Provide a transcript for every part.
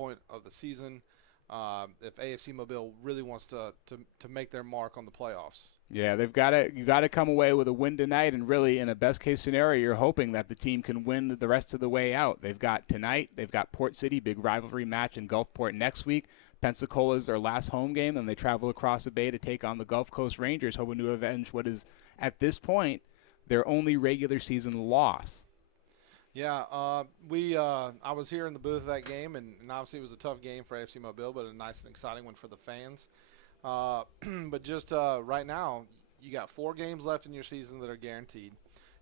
point of the season if AFC Mobile really wants to make their mark on the playoffs. Yeah, you got to come away with a win tonight, and really, in a best-case scenario, you're hoping that the team can win the rest of the way out. They've got tonight, they've got Port City, big rivalry match in Gulfport next week. Pensacola's their last home game, and they travel across the bay to take on the Gulf Coast Rangers, hoping to avenge what is, at this point, their only regular season loss. Yeah, I was here in the booth of that game, and obviously it was a tough game for AFC Mobile, but a nice and exciting one for the fans. But just right now, you got 4 games left in your season that are guaranteed.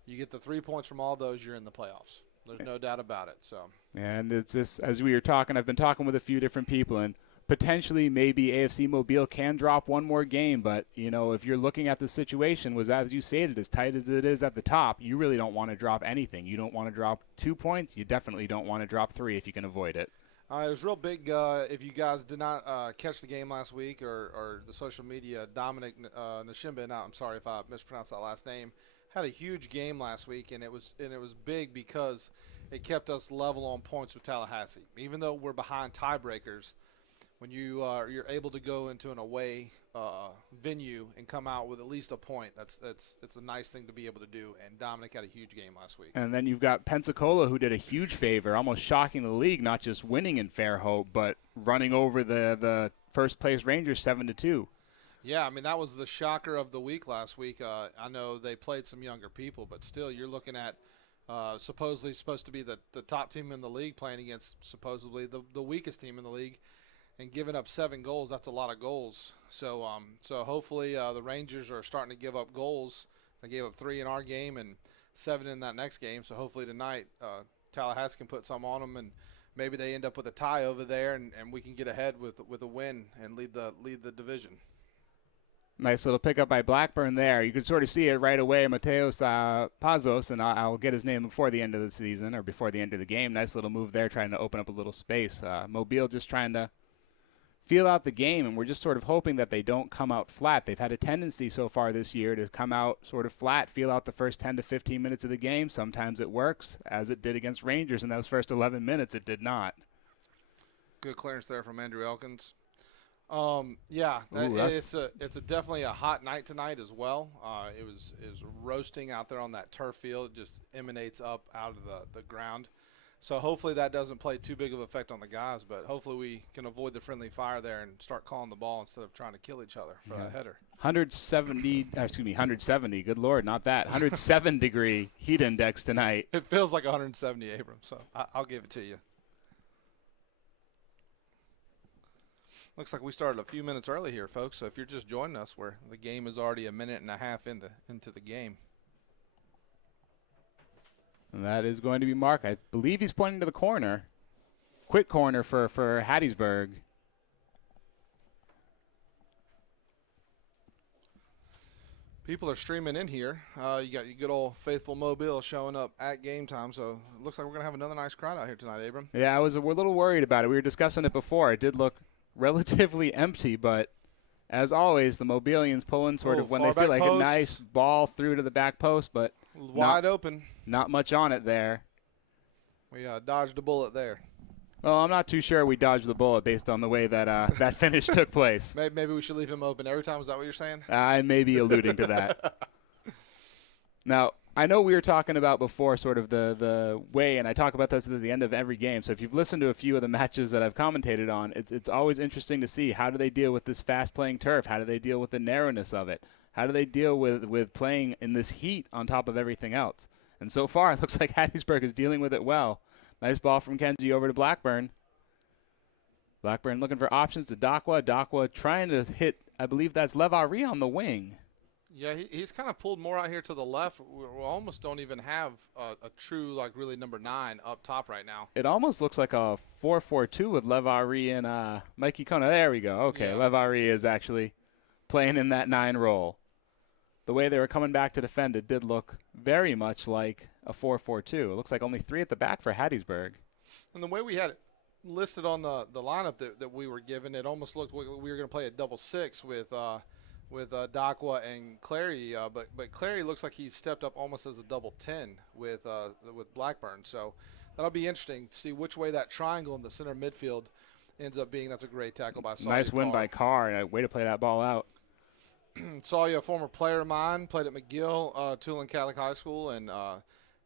You get the 3 points from all those, you're in the playoffs. There's no doubt about it. So. And it's just, as we were talking, I've been talking with a few different people, and potentially maybe AFC Mobile can drop one more game, but, if you're looking at the situation, was as you stated, as tight as it is at the top, you really don't want to drop anything. You don't want to drop 2 points. You definitely don't want to drop 3 if you can avoid it. It was real big. If you guys did not catch the game last week or the social media, Dominic Nashimba, I'm sorry if I mispronounced that last name, had a huge game last week, and it was big because it kept us level on points with Tallahassee. Even though we're behind tiebreakers, when you're able to go into an away venue and come out with at least a point, it's a nice thing to be able to do. And Dominic had a huge game last week. And then you've got Pensacola, who did a huge favor, almost shocking the league, not just winning in Fairhope, but running over the first place Rangers 7-2. Yeah, I mean, that was the shocker of the week last week. I know they played some younger people, but still, you're looking at supposedly supposed to be the top team in the league playing against supposedly the weakest team in the league. And giving up 7 goals, that's a lot of goals. So hopefully the Rangers are starting to give up goals. They gave up 3 in our game and 7 in that next game. So hopefully tonight Tallahassee can put some on them, and maybe they end up with a tie over there, and we can get ahead with a win and lead the division. Nice little pickup by Blackburn there. You can sort of see it right away. Mateos Pazos, and I'll get his name before the end of the season or before the end of the game. Nice little move there, trying to open up a little space. Mobile just trying to feel out the game, and we're just sort of hoping that they don't come out flat. They've had a tendency so far this year to come out sort of flat, feel out the first 10 to 15 minutes of the game. Sometimes it works, as it did against Rangers in those first 11 minutes. It did not. Good clearance there from Andrew Elkins. It's definitely a hot night tonight as well. It was roasting out there on that turf field. It just emanates up out of the ground. So hopefully that doesn't play too big of an effect on the guys, but hopefully we can avoid the friendly fire there and start calling the ball instead of trying to kill each other for that header. 170, good Lord, not that. 107-degree heat index tonight. It feels like 170, Abram, so I'll give it to you. Looks like we started a few minutes early here, folks, so if you're just joining us, where the game is already a minute and a half into the game. And that is going to be Mark. I believe he's pointing to the corner. Quick corner for Hattiesburg. People are streaming in here. You got your good old faithful Mobile showing up at game time, so it looks like we're going to have another nice crowd out here tonight, Abram. Yeah, we're a little worried about it. We were discussing it before. It did look relatively empty, but as always, the Mobilians pulling sort of when they feel like a nice ball through to the back post, but wide open. Not much on it there. We dodged a bullet there. Well, I'm not too sure we dodged the bullet based on the way that that finish took place. Maybe we should leave him open every time. Is that what you're saying? I may be alluding to that. Now, I know we were talking about before sort of the way, and I talk about this at the end of every game. So if you've listened to a few of the matches that I've commentated on, it's always interesting to see how do they deal with this fast-playing turf? How do they deal with the narrowness of it? How do they deal with playing in this heat on top of everything else? And so far, it looks like Hattiesburg is dealing with it well. Nice ball from Kenzie over to Blackburn. Blackburn looking for options to Dakwa. Dakwa trying to hit, I believe that's Levari on the wing. Yeah, he's kind of pulled more out here to the left. We almost don't even have a true, really number 9 up top right now. It almost looks like a 4-4-2 with Levari and Mikey Kona. There we go. Okay, yeah. Levari is actually playing in that 9 role. The way they were coming back to defend, it did look very much like a 4-4-2. It looks like only 3 at the back for Hattiesburg. And the way we had it listed on the lineup that we were given, it almost looked like we were going to play a double 6 with Dakwa and Clary, but Clary looks like he stepped up almost as a double 10 with Blackburn. So that'll be interesting to see which way that triangle in the center midfield ends up being. That's a great tackle by Sawyer. Nice win by Carr. And a way to play that ball out. Sawyer, a former player of mine, played at McGill, Tulane Catholic High School, and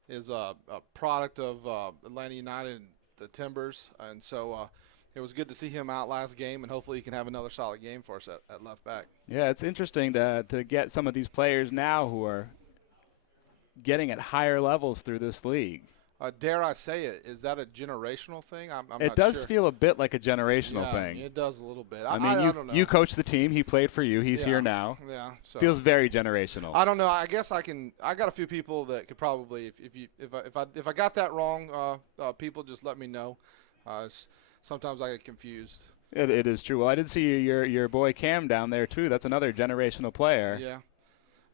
is a product of Atlanta United and the Timbers. And so it was good to see him out last game, and hopefully he can have another solid game for us at left back. Yeah, it's interesting to get some of these players now who are getting at higher levels through this league. Dare I say it, is that a generational thing? I'm it not does sure. feel a bit like a generational Yeah, thing. It does a little bit. I mean, I don't know. you coach the team. He played for you. He's Yeah, here now. Yeah, so. Feels very generational. I don't know. I guess I got a few people that could probably, if I got that wrong, people just let me know. Sometimes I get confused. It is true. Well, I did see your boy Cam down there too. That's another generational player. Yeah.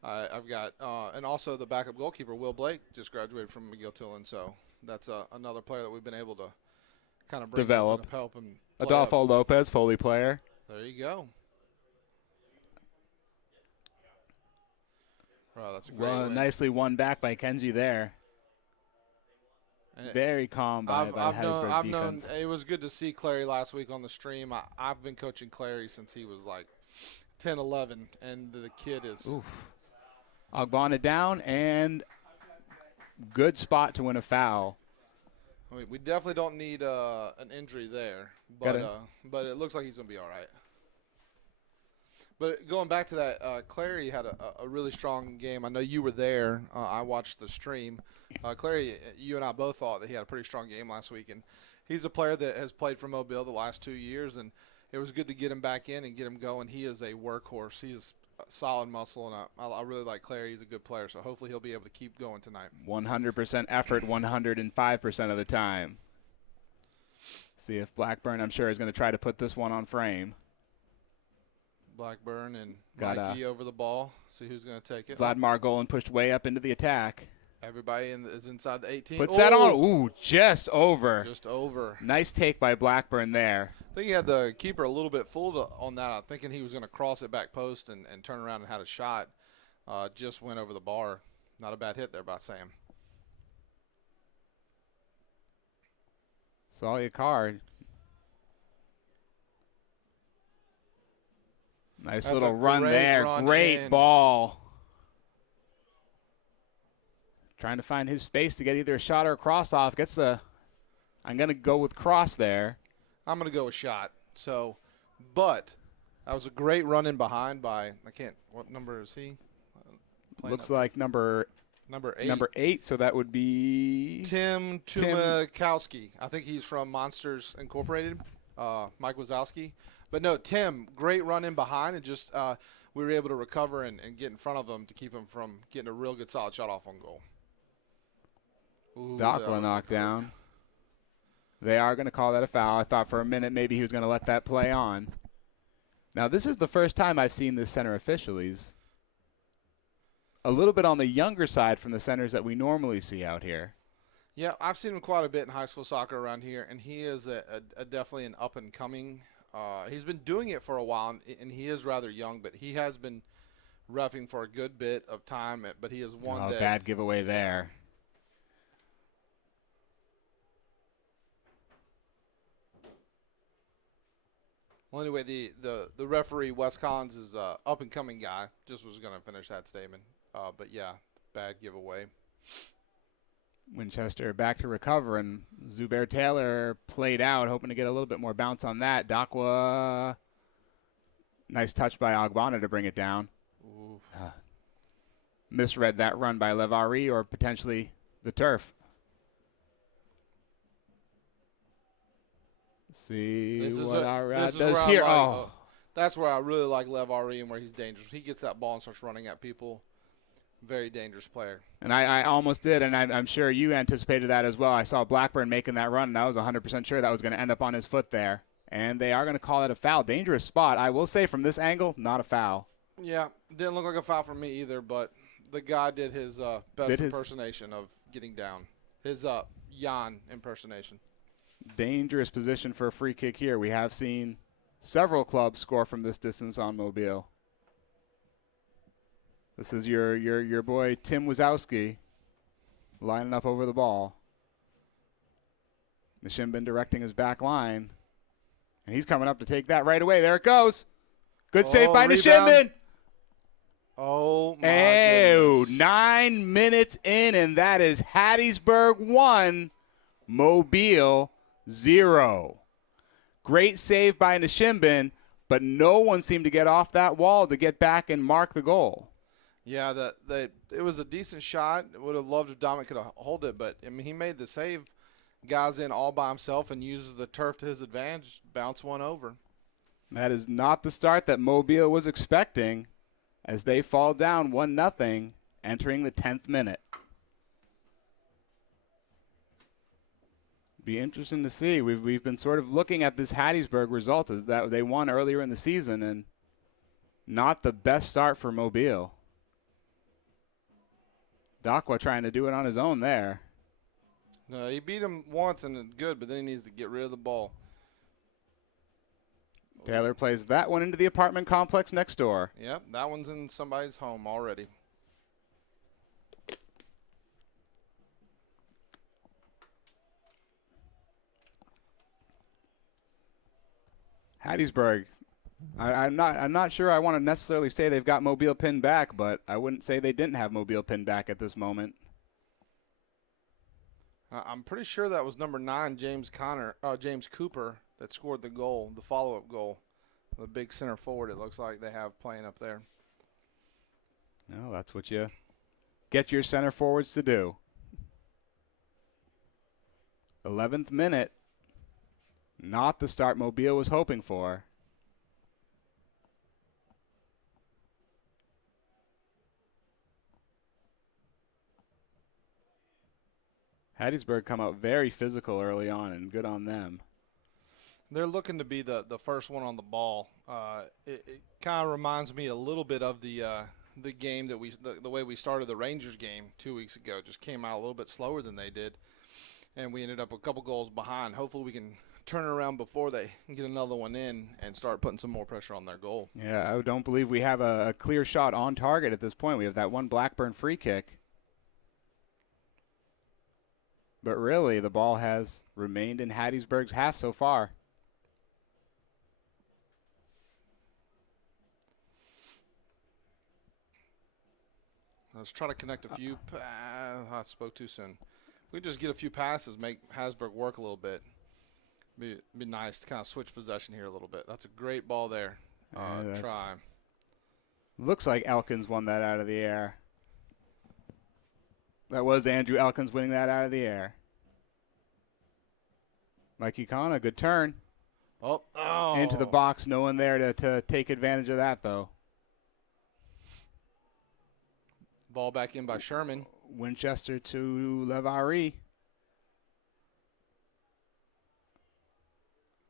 I've got, and also the backup goalkeeper, Will Blake, just graduated from McGill Tulane, so that's another player that we've been able to kind of bring develop. up and help him. Adolfo Lopez, Foley player. There you go. Wow, that's a great win. Nicely won back by Kenji there. And very calm by Hattiesburg I've defense. known, it was good to see Clary last week on the stream. I've been coaching Clary since he was like 10, 11, and the kid is. Oof. Ogbonna down, and good spot to win a foul. We definitely don't need an injury there, but it looks like he's going to be all right. But going back to that, Clary had a really strong game. I know you were there. I watched the stream. Clary, you and I both thought that he had a pretty strong game last week, and he's a player that has played for Mobile the last 2 years, and it was good to get him back in and get him going. He is a workhorse. He is solid muscle, and I really like Clary. He's a good player, so hopefully he'll be able to keep going tonight. 100% effort, 105% of the time. See if Blackburn, I'm sure, is going to try to put this one on frame. Blackburn and Mikey over the ball. See who's going to take it. Vladimir Golan pushed way up into the attack. Everybody is inside the 18. Puts that on. Ooh, just over. Just over. Nice take by Blackburn there. I think he had the keeper a little bit fooled on that. I'm thinking he was going to cross it back post and turn around and had a shot. Just went over the bar. Not a bad hit there by Sam. Saw your card. Nice That's little run there. Great ball. Trying to find his space to get either a shot or a cross off. Gets the. I'm going to go with cross there. I'm going to go with shot. So, but that was a great run in behind by, what number is he? Looks like number 8. Number 8, so that would be Tim Tumakowski. I think he's from Monsters Incorporated. Mike Wazowski. But no, Tim, great run in behind, and just we were able to recover and get in front of him to keep him from getting a real good solid shot off on goal. Dakla knocked down. They are going to call that a foul. I thought for a minute maybe he was going to let that play on. Now, this is the first time I've seen this center official. He's a little bit on the younger side from the centers that we normally see out here. Yeah, I've seen him quite a bit in high school soccer around here, and he is a definitely an up-and-coming. He's been doing it for a while, and he is rather young, but he has been reffing for a good bit of time, but he is one that. Bad giveaway there. Well, anyway, the referee, Wes Collins, is a up-and-coming guy. Just was going to finish that statement. But, yeah, bad giveaway. Winchester back to recover, and Zubair Taylor played out, hoping to get a little bit more bounce on that. Dakwa, nice touch by Ogbonna to bring it down. Misread that run by Levari or potentially the turf. See what Arad does here. That's where I really like Levari and where he's dangerous. He gets that ball and starts running at people. Very dangerous player. And I almost did, and I'm sure you anticipated that as well. I saw Blackburn making that run, and I was 100% sure that was going to end up on his foot there. And they are going to call it a foul. Dangerous spot. I will say from this angle, not a foul. Yeah, didn't look like a foul for me either, but the guy did his best impersonation of getting down. His Jan impersonation. Dangerous position for a free kick here. We have seen several clubs score from this distance on Mobile. This is your boy Tim Wazowski lining up over the ball. Nishimbin directing his back line. And he's coming up to take that right away. There it goes. Good save by rebound. Nishimbin. Oh, my Oh, goodness. 9 minutes in, and that is Hattiesburg 1, Mobile 0. Great save by Nishimbin, but no one seemed to get off that wall to get back and mark the goal. Yeah, it was a decent shot. Would have loved if Dominic could have hold it, but I mean he made the save. Guys in all by himself and uses the turf to his advantage. Bounce one over. That is not the start that Mobile was expecting as they fall down 1-0 entering the 10th minute. Be interesting to see. We've been sort of looking at this Hattiesburg result as that they won earlier in the season and not the best start for Mobile. Dakwa trying to do it on his own there. No, he beat him once and it's good, but then he needs to get rid of the ball. Taylor plays that one into the apartment complex next door. Yep, that one's in somebody's home already. Hattiesburg, I'm not sure I want to necessarily say they've got Mobile pinned back, but I wouldn't say they didn't have Mobile pinned back at this moment. I'm pretty sure that was number 9, James Cooper, that scored the goal, the follow-up goal. The big center forward it looks like they have playing up there. No, that's what you get your center forwards to do. 11th minute. Not the start Mobile was hoping for. Hattiesburg come out very physical early on, and good on them. They're looking to be the first one on the ball. It kind of reminds me a little bit of the game that the way we started the Rangers game 2 weeks ago. Just came out a little bit slower than they did, and we ended up a couple goals behind. Hopefully we can turn it around before they get another one in and start putting some more pressure on their goal. Yeah, I don't believe we have a clear shot on target at this point. We have that one Blackburn free kick. But really, the ball has remained in Hattiesburg's half so far. Let's try to connect a few. I spoke too soon. If we just get a few passes, make Hasburg work a little bit. Be nice to kind of switch possession here a little bit. That's a great ball there. Try. Looks like Elkins won that out of the air. That was Andrew Elkins winning that out of the air. Mikey Kana, good turn. Oh. Into the box. No one there to take advantage of that, though. Ball back in by Sherman. Winchester to Levari.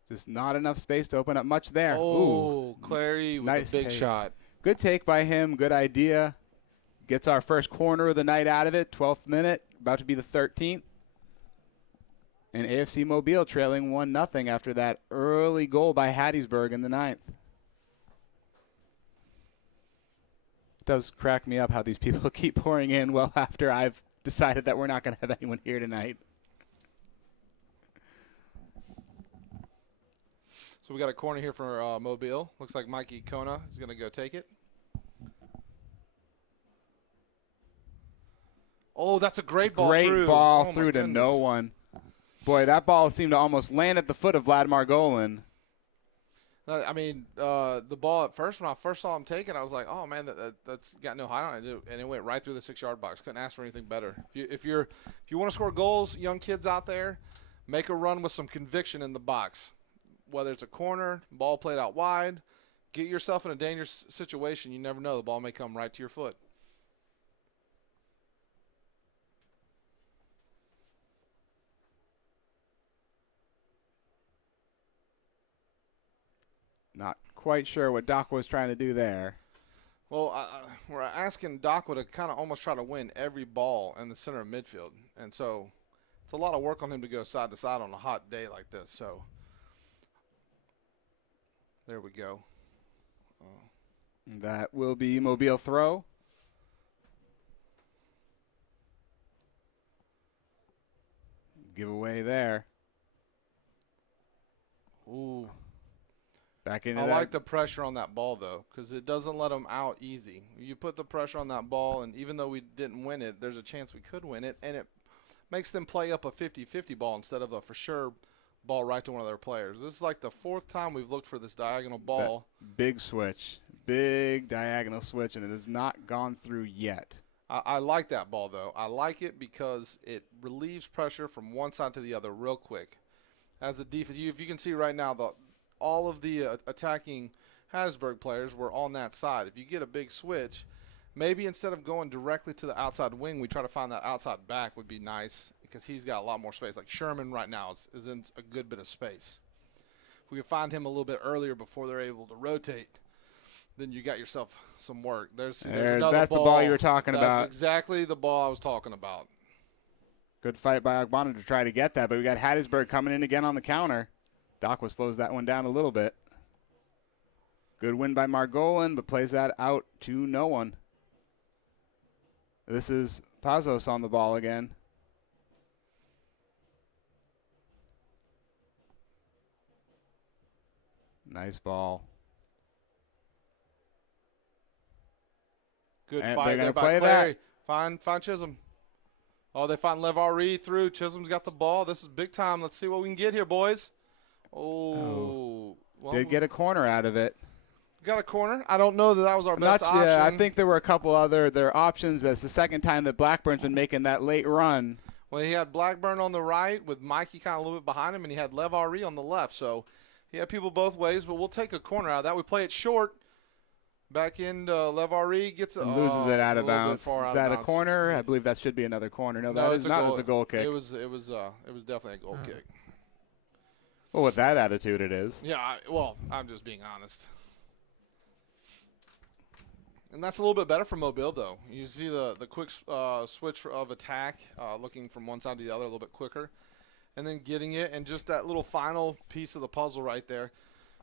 Just not enough space to open up much there. Oh, Ooh, Clary with nice a big take. shot. Good take by him. Good idea. Gets our first corner of the night out of it. 12th minute. About to be the 13th. And AFC Mobile trailing 1-0 after that early goal by Hattiesburg in the 9th. It does crack me up how these people keep pouring in well after I've decided that we're not going to have anyone here tonight. So we got a corner here for Mobile. Looks like Mikey Kona is going to go take it. Oh, that's a great ball through. Great ball Oh, through to goodness. no one. Boy, that ball seemed to almost land at the foot of Vladimir Golan. I mean, the ball at first, when I first saw him take it, I was like, oh, man, that's got no height on it. And it went right through the 6-yard box. Couldn't ask for anything better. If you want to score goals, young kids out there, make a run with some conviction in the box. Whether it's a corner, ball played out wide, get yourself in a dangerous situation. You never know. The ball may come right to your foot. Not quite sure what Doc was trying to do there. Well, we're asking Dakwa to kind of almost try to win every ball in the center of midfield. And so it's a lot of work on him to go side to side on a hot day like this. So there we go. That will be Mobile throw. Giveaway there. Ooh. Back into I that. like the pressure on that ball, though, because it doesn't let them out easy. You put the pressure on that ball, and even though we didn't win it, there's a chance we could win it, and it makes them play up a 50-50 ball instead of a for sure ball right to one of their players. This is like the 4th time we've looked for this diagonal ball. That big switch. Big diagonal switch, and it has not gone through yet. I like that ball, though. I like it because it relieves pressure from one side to the other real quick. As a defense, if you can see right now, all of the attacking Hattiesburg players were on that side. If you get a big switch, maybe instead of going directly to the outside wing, we try to find that outside back would be nice because he's got a lot more space. Like Sherman right now is in a good bit of space. If we can find him a little bit earlier before they're able to rotate, then you got yourself some work. There's another that's ball. the ball you were talking about. That's exactly the ball I was talking about. Good fight by Ogbonna to try to get that, but we got Hattiesburg coming in again on the counter. Dakwa slows that one down a little bit. Good win by Margolin, but plays that out to no one. This is Pazos on the ball again. Nice ball. Good And fight they're there gonna by play Clary. Find Chisholm. Oh, they find LeVar through. Chisholm's got the ball. This is big time. Let's see what we can get here, boys. Oh. Well, Did get a corner out of it. got a corner. I don't know that was our best option. Yeah, I think there were a couple other options. That's the second time that Blackburn's been making that late run. Well, he had Blackburn on the right with Mikey kind of a little bit behind him, and he had LeVar on the left. So he had people both ways, but we'll take a corner out of that. We play it short. Back into LeVar gets it. And loses it out of bounds. Is that a bounds. corner? I believe that should be another corner. No, that is not. It's a goal kick. It was definitely a goal kick. Well, with that attitude, it is. Yeah, I'm just being honest. And that's a little bit better for Mobile, though. You see the quick switch of attack, looking from one side to the other a little bit quicker, and then getting it, and just that little final piece of the puzzle right there.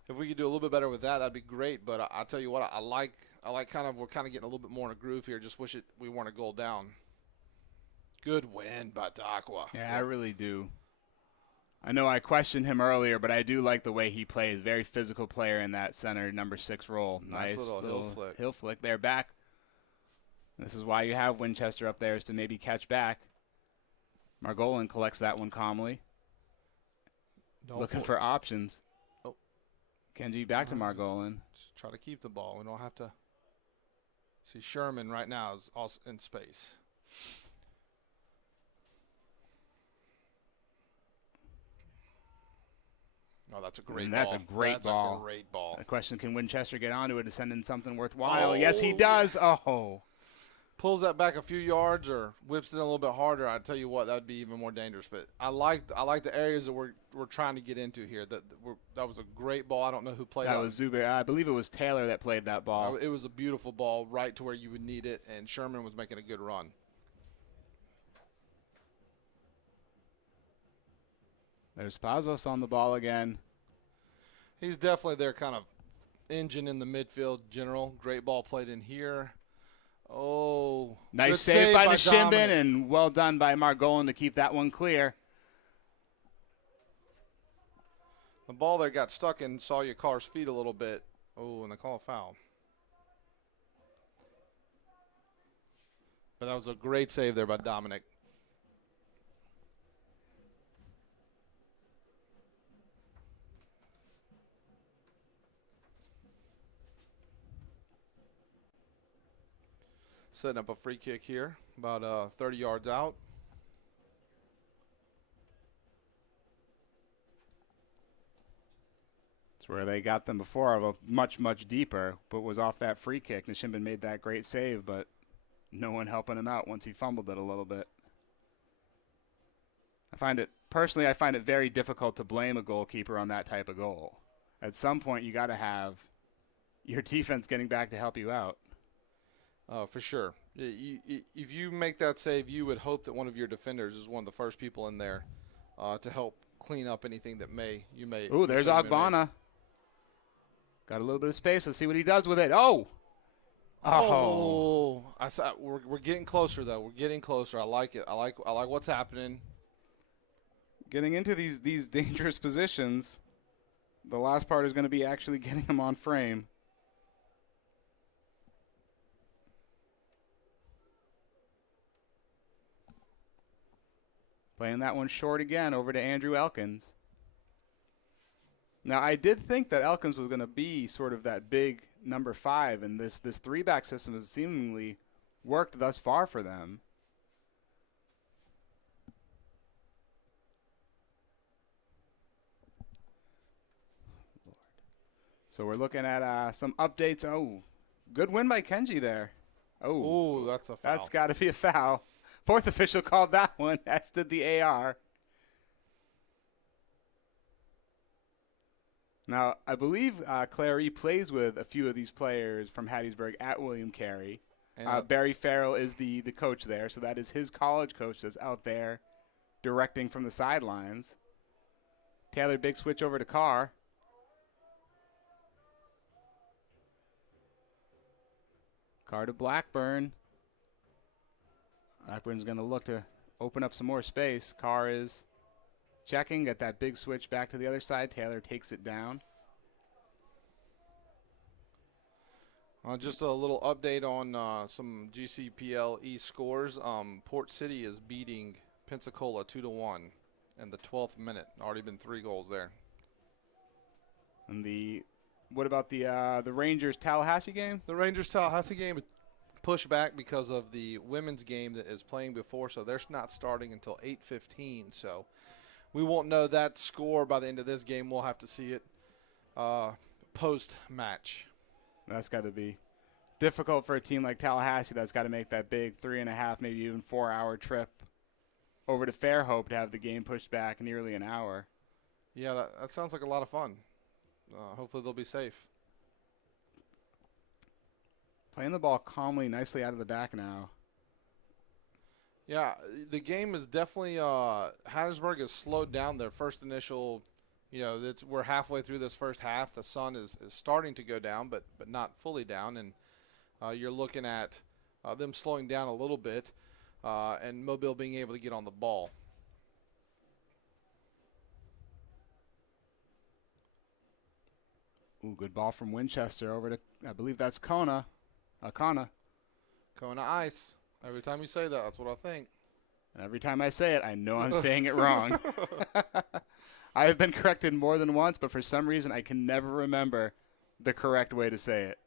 If we could do a little bit better with that, that'd be great. But I'll tell you what, I like we're kind of getting a little bit more in a groove here. Just wish we weren't a goal down. Good win by Dakwa. Yeah, I really do. I know I questioned him earlier, but I do like the way he plays. Very physical player in that center number 6 role. Nice little hill flick there back. This is why you have Winchester up there, is to maybe catch back. Margolin collects that one calmly. Looking for options. Oh. Kenji back to Margolin. Just try to keep the ball. We don't have to. See, Sherman right now is also in space. Oh, that's a great ball. That's a great ball. That's a great ball. The question, can Winchester get onto it to send in something worthwhile? Yes, he does. Oh. Pulls that back a few yards or whips it in a little bit harder. I tell you what, that'd be even more dangerous. But I like the areas that we're trying to get into here. That was a great ball. I don't know who played that. Was Zubair. I believe it was Taylor that played that ball. It was a beautiful ball right to where you would need it, and Sherman was making a good run. There's Pazos on the ball again. He's definitely their kind of engine in the midfield, general. Great ball played in here. Oh. Nice save by the Shimbin, and well done by Margolin to keep that one clear. The ball there got stuck in Sawyer Carr's feet a little bit. Oh, and they call a foul. But that was a great save there by Dominic. Setting up a free kick here, about 30 yards out. It's where they got them before, of a much, much deeper, but was off that free kick. Nishimbin made that great save, but no one helping him out once he fumbled it a little bit. Personally, I find it very difficult to blame a goalkeeper on that type of goal. At some point, you got to have your defense getting back to help you out. For sure. If you make that save, you would hope that one of your defenders is one of the first people in there to help clean up anything that you may. Ooh, there's Ogbonna. Got a little bit of space. Let's see what he does with it. Oh. I saw. We're getting closer though. We're getting closer. I like it. I like what's happening. Getting into these dangerous positions. The last part is going to be actually getting him on frame. Playing that one short again over to Andrew Elkins. Now, I did think that Elkins was going to be sort of that big number 5, and this 3-back system has seemingly worked thus far for them. So we're looking at some updates. Oh, good win by Kenji there. Oh, that's a foul. That's got to be a foul. Fourth official called that one, as did the AR. Now, I believe Clary plays with a few of these players from Hattiesburg at William Carey. Barry Farrell is the coach there, so that is his college coach that's out there directing from the sidelines. Taylor, big switch over to Carr. Carr to Blackburn. Blackburn's going to look to open up some more space. Carr is checking, get that big switch back to the other side. Taylor takes it down. Just a little update on some GCPL scores. Port City is beating Pensacola 2-1 in the 12th minute. Already been 3 goals there. And what about the Rangers Tallahassee game? The Rangers Tallahassee game pushed back because of the women's game that is playing before, so they're not starting until 8:15. So we won't know that score by the end of this game. We'll have to see it post-match. That's got to be difficult for a team like Tallahassee that's got to make that big 3.5, maybe even 4-hour trip over to Fairhope to have the game pushed back nearly an hour. Yeah, that sounds like a lot of fun. Hopefully they'll be safe. Playing the ball calmly, nicely out of the back now. Yeah, the game is definitely Hattiesburg has slowed down their first initial. We're halfway through this first half. The sun is starting to go down, but not fully down, and you're looking at them slowing down a little bit, and Mobile being able to get on the ball. Ooh, good ball from Winchester over to, I believe that's Kona. Kona Ice. Every time you say that, that's what I think. And every time I say it, I know I'm saying it wrong. I have been corrected more than once, but for some reason I can never remember the correct way to say it.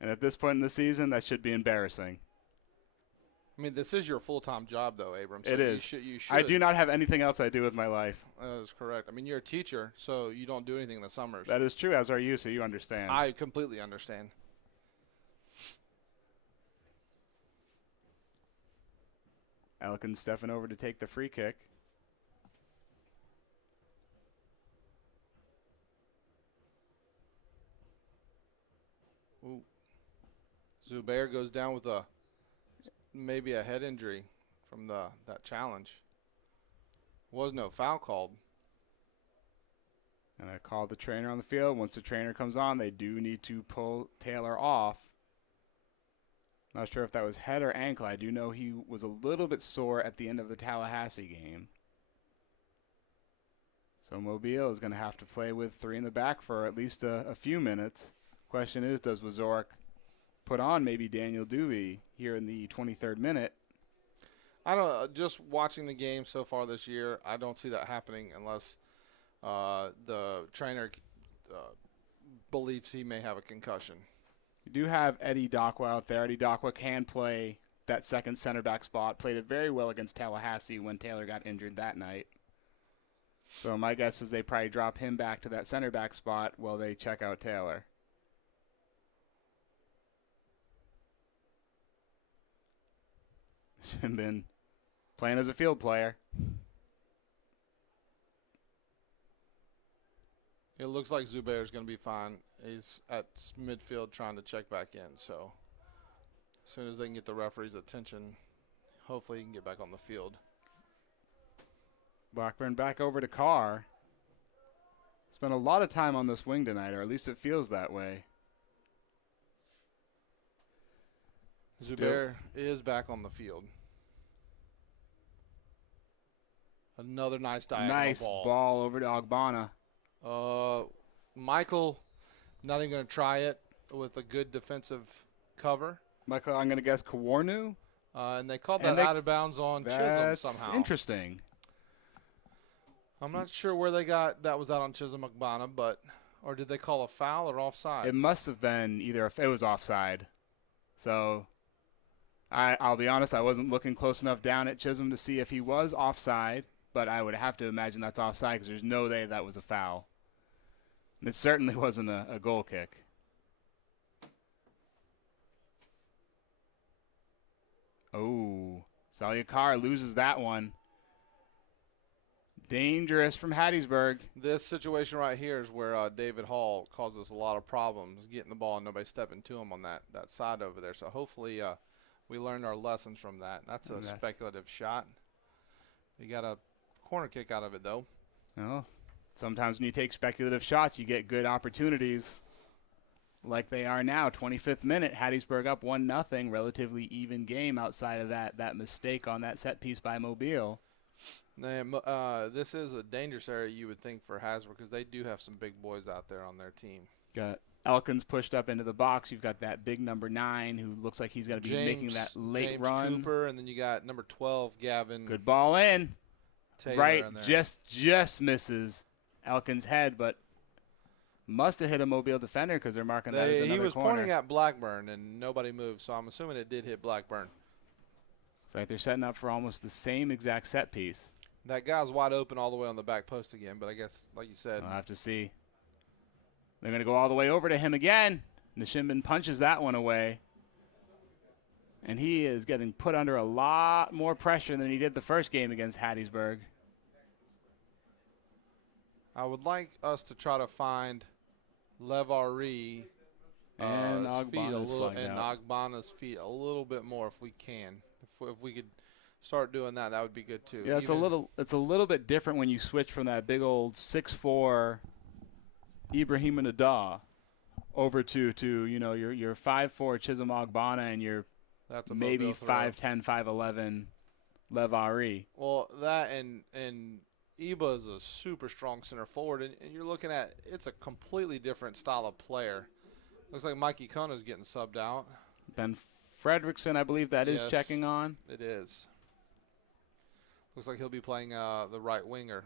And at this point in the season, that should be embarrassing. I mean, this is your full-time job, though, Abram. So it is. You should. I do not have anything else I do with my life. That is correct. I mean, you're a teacher, so you don't do anything in the summers. That is true, as are you, so you understand. I completely understand. Elkins stepping over to take the free kick. Ooh. Zubair goes down with maybe a head injury from that challenge. Was no foul called. And I called the trainer on the field. Once the trainer comes on, they do need to pull Taylor off. Not sure if that was head or ankle. I do know he was a little bit sore at the end of the Tallahassee game. So Mobile is going to have to play with 3 in the back for at least a few minutes. Question is, does Wazorek put on maybe Daniel Dewey here in the 23rd minute? I don't. Just watching the game so far this year, I don't see that happening unless the trainer believes he may have a concussion. You do have Eddie Docwa out there. Eddie Docwa can play that second center back spot. Played it very well against Tallahassee when Taylor got injured that night. So my guess is they probably drop him back to that center back spot while they check out Taylor. He's been playing as a field player. It looks like Zubair is going to be fine. He's at midfield trying to check back in. So as soon as they can get the referee's attention, hopefully he can get back on the field. Blackburn back over to Carr. Spent a lot of time on this wing tonight, or at least it feels that way. Zubair is back on the field. Another nice diagonal ball over to Ogbonna. Michael, not even going to try it with a good defensive cover. Michael, I'm going to guess Kawarnu. And they called that out of bounds on Chisholm somehow. That's interesting. I'm not sure where they got that was out on Chisholm Agbana, or did they call a foul or offside? It must have been either it was offside. So I'll be honest, I wasn't looking close enough down at Chisholm to see if he was offside, but I would have to imagine that's offside because there's no way that was a foul. And it certainly wasn't a goal kick. Oh, Salyakar loses that one. Dangerous from Hattiesburg. This situation right here is where David Hall causes a lot of problems getting the ball and nobody stepping to him on that side over there. So hopefully we learned our lessons from that. That's a speculative shot. We got a corner kick out of it, though. Well, sometimes when you take speculative shots, you get good opportunities like they are now. 25th minute, Hattiesburg up 1-0, relatively even game outside of that mistake on that set piece by Mobile. This is a dangerous area, you would think, for Hasbro because they do have some big boys out there on their team. Got Elkins pushed up into the box. You've got that big number 9 who looks like he's going to be making that late James run. Cooper, and then you got number 12, Gavin. Good ball in. Taylor right, in there. just misses Elkins' head, but must have hit a Mobile defender because they're marking that as another corner. He was corner. pointing at Blackburn, and nobody moved, so I'm assuming it did hit Blackburn. It's like they're setting up for almost the same exact set piece. That guy's wide open all the way on the back post again, but I guess, like you said. I'll have to see. They're going to go all the way over to him again. Nishimbin punches that one away. And he is getting put under a lot more pressure than he did the first game against Hattiesburg. I would like us to try to find Levari and Ogbana's feet a little bit more if we can. If we could start doing that, that would be good too. Yeah, it's a little bit different when you switch from that big old 6'4" Ibrahim Nadah over to your 5'4" Chisholm Ogbana and your maybe 5'10", 5'11" Levari. Well, that and Iba is a super strong center forward, and you're looking at it's a completely different style of player. Looks like Mikey Kona's getting subbed out. Ben Fredrickson, I believe that is checking on. It is. Looks like he'll be playing the right winger.